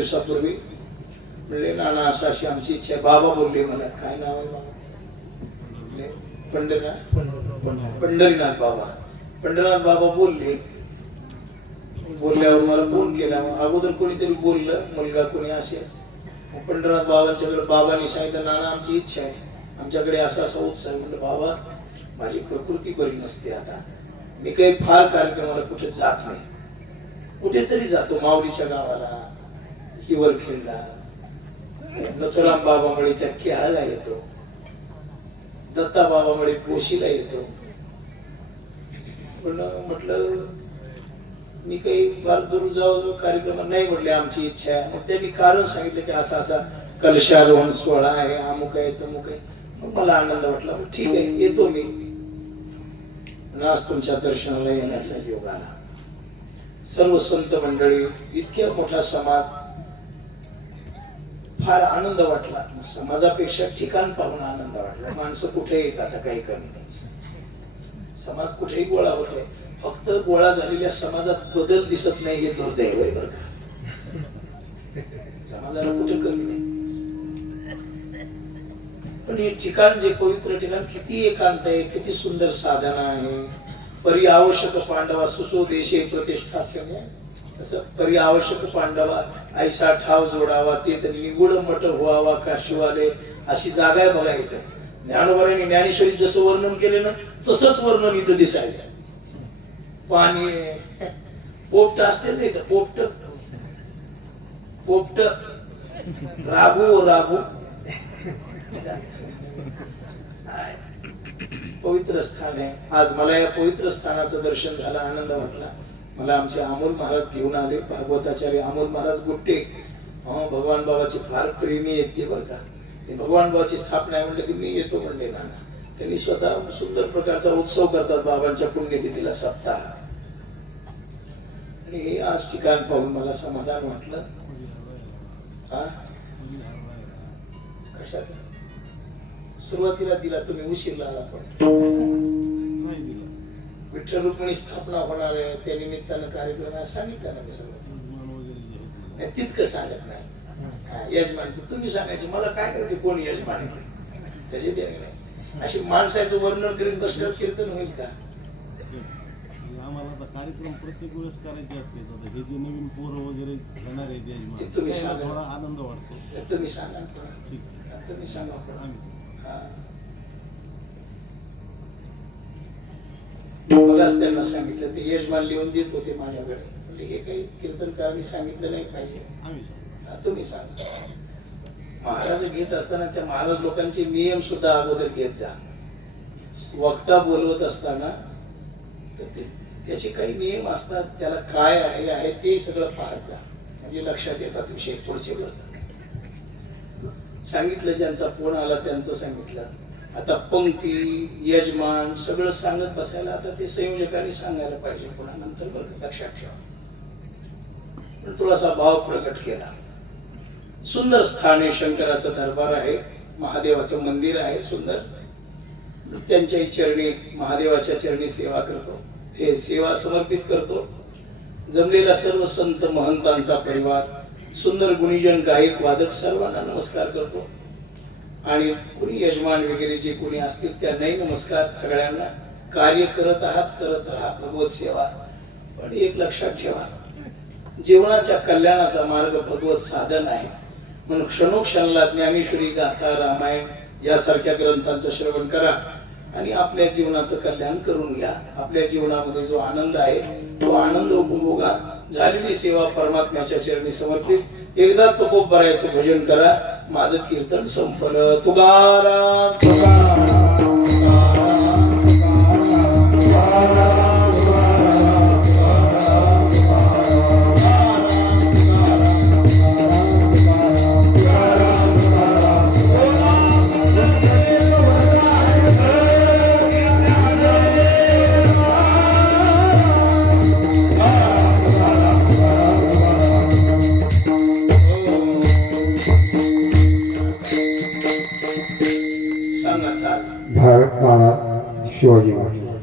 दिवसापूर्वी म्हणले नाना अशी अशी आमची इच्छा आहे. बाबा बोलले मला, काय नाव आहे बाबा? म्हणले, पंढरीनाथ बाबा. पंढरीनाथ बाबा बोलले. बोलल्यावर मला फोन केला. अगोदर कोणीतरी बोललं, मुलगा कोणी असेल. मग पंढरीनाथ बाबांच्याकडे बाबांनी सांगितलं, नाना आमची इच्छा आहे, आमच्याकडे असा असा उत्साह. म्हटलं बाबा माझी प्रकृती बरी नसते, आता मी काही फार कार्यक्रमाला कुठे जात नाही. कुठेतरी जातो, माऊलीच्या गावाला, हिवरखेडला, नथुराम बाबामुळे त्या केहाला येतो, दत्ता बाबामुळे पोशीला येतो. पण म्हटलं मी काही फार दूर जाऊ कार्यक्रम नाही, म्हटले आमची इच्छा आहे. मग त्यांनी कारण सांगितलं की असा असा कलशारोहण सोहळा आहे, अमुक आहे तमुक आहे. मग मला आनंद वाटला. मग ठीक आहे, येतो मी. आज तुमच्या दर्शनाला येण्याचा योग आला. सर्व संत मंडळी, इतक्या मोठा समाज, फार आनंद वाटला. समाजापेक्षा ठिकाण पाहून आनंद वाटला. माणसं कुठे येतात, आता काही कमी नाही. समाज कुठेही गोळा होतोय, फक्त गोळा झालेल्या समाजात बदल दिसत नाही, हे दुर्दैव आहे बरं का. समाजाला कुठे कमी नाही. पण हे ठिकाण, जे पवित्र ठिकाण, किती एकांत आहे, किती सुंदर साधना आहे. परी आवश्यक पांडवा सुचो देशे प्रतिष्ठाप्य. तसं परी आवश्यक पांडवा ऐसा ठाव जोडावा, ते तर निगुड मठ व्हावा काशीवाले, अशी जागा आहे बघा इथं. ज्ञानोबाने ज्ञानेश्वरीत जसं वर्णन केले ना, तसंच वर्णन इथं दिसायचं. पाणी पोपट असते ना इथं, पोपट पोपट राबू राबू. पवित्र स्थान आहे. आज मला या पवित्र स्थानाचं दर्शन झालं, आनंद वाटला. मला आमचे अमोल महाराज घेऊन आले, भागवताचार्य अमोल महाराज गुट्टे. भगवान बाबाचे फार प्रेमी आहेत ते बरं का. ते भगवान बाबाची स्थापना आहे म्हणलं की मी येतो म्हणले नाना. त्यांनी स्वतः सुंदर प्रकारचा उत्सव करतात बाबांच्या पुण्यतिथीला, सप्ताह. आणि हे आज ठिकाण पाहून मला समाधान वाटलं. कशाचं? सुरुवातीला दिला तुम्ही, उशीर आला. पण विठ्ठल रुक्मिणी स्थापना होणार आहे, त्या निमित्तानं कार्यक्रम सांगितलं ना मी सगळं. तितकं सांगत नाही यजमान. तुम्ही सांगायचे, मला काय करायचं, कोण यजमान आहे त्याचे देणे नाही. अशी माणसाचं वर्णन करीत बसल्यावर कीर्तन होईल का? आम्हाला कार्यक्रम प्रत्येक वेळेस करायचे असते. हे जे नवीन पोरं वगैरे येणार आहे यजमान, तुम्ही सांगा, थोडा आनंद वाटतो. तुम्ही सांगा, ठीक, तुम्ही सांगा. मलाच त्यांना सांगितलं, ते यजमान लिहून देत होते माझ्याकडे. म्हणजे हे काही कीर्तनकारांनी सांगितलं नाही पाहिजे, तुम्ही सांगा. महाराज घेत असताना त्या महाराज लोकांचे नियम सुद्धा अगोदर घेत जा. वक्ता बोलवत असताना त्याचे काही नियम असतात, त्याला काय आहे ते सगळं पाहत जा, म्हणजे लक्षात येतात विषय पुढचे बोलतात. सांगितलं, ज्यांचा फोन आला त्यांचं सांगितलं. आता पंक्ती, यजमान सगळं सांगत बसायला आता ते संयोजकांनी सांगायला पाहिजे पुन्हा नंतर, बरं लक्षात ठेवा. पण थोडासा भाव प्रकट केला. सुंदर स्थान आहे, शंकराचं दरबार आहे, महादेवाचं मंदिर आहे सुंदर. त्यांच्याही चरणी, महादेवाच्या चरणी सेवा करतो, हे सेवा समर्पित करतो. जमलेला सर्व संत महंतांचा परिवार, सुंदर गुणीजन, गायक, वादक सर्वांना नमस्कार करतो. आणि कुणी यजमान वगैरे जे कोणी असतील त्यांनाही नमस्कार. सगळ्यांना कार्य करत आहात, करत राहा भगवत सेवा. पण एक लक्षात ठेवा, जीवनाच्या कल्याणाचा मार्ग भगवत साधन आहे. म्हणून क्षणोक्षणाला ज्ञानेश्वरी, गाथा, रामायण यासारख्या ग्रंथांचं श्रवण करा आणि आपल्या जीवनाचं कल्याण करून घ्या. आपल्या जीवनामध्ये जो आनंद आहे तो आनंद उपभोगा. झालेली सेवा परमात्म्याच्या चरणी समर्पित. एकदा तुकोबरायचं भजन करा. माझं कीर्तन संपलं. तुकाराम भारत माता शिवाजी महाराज.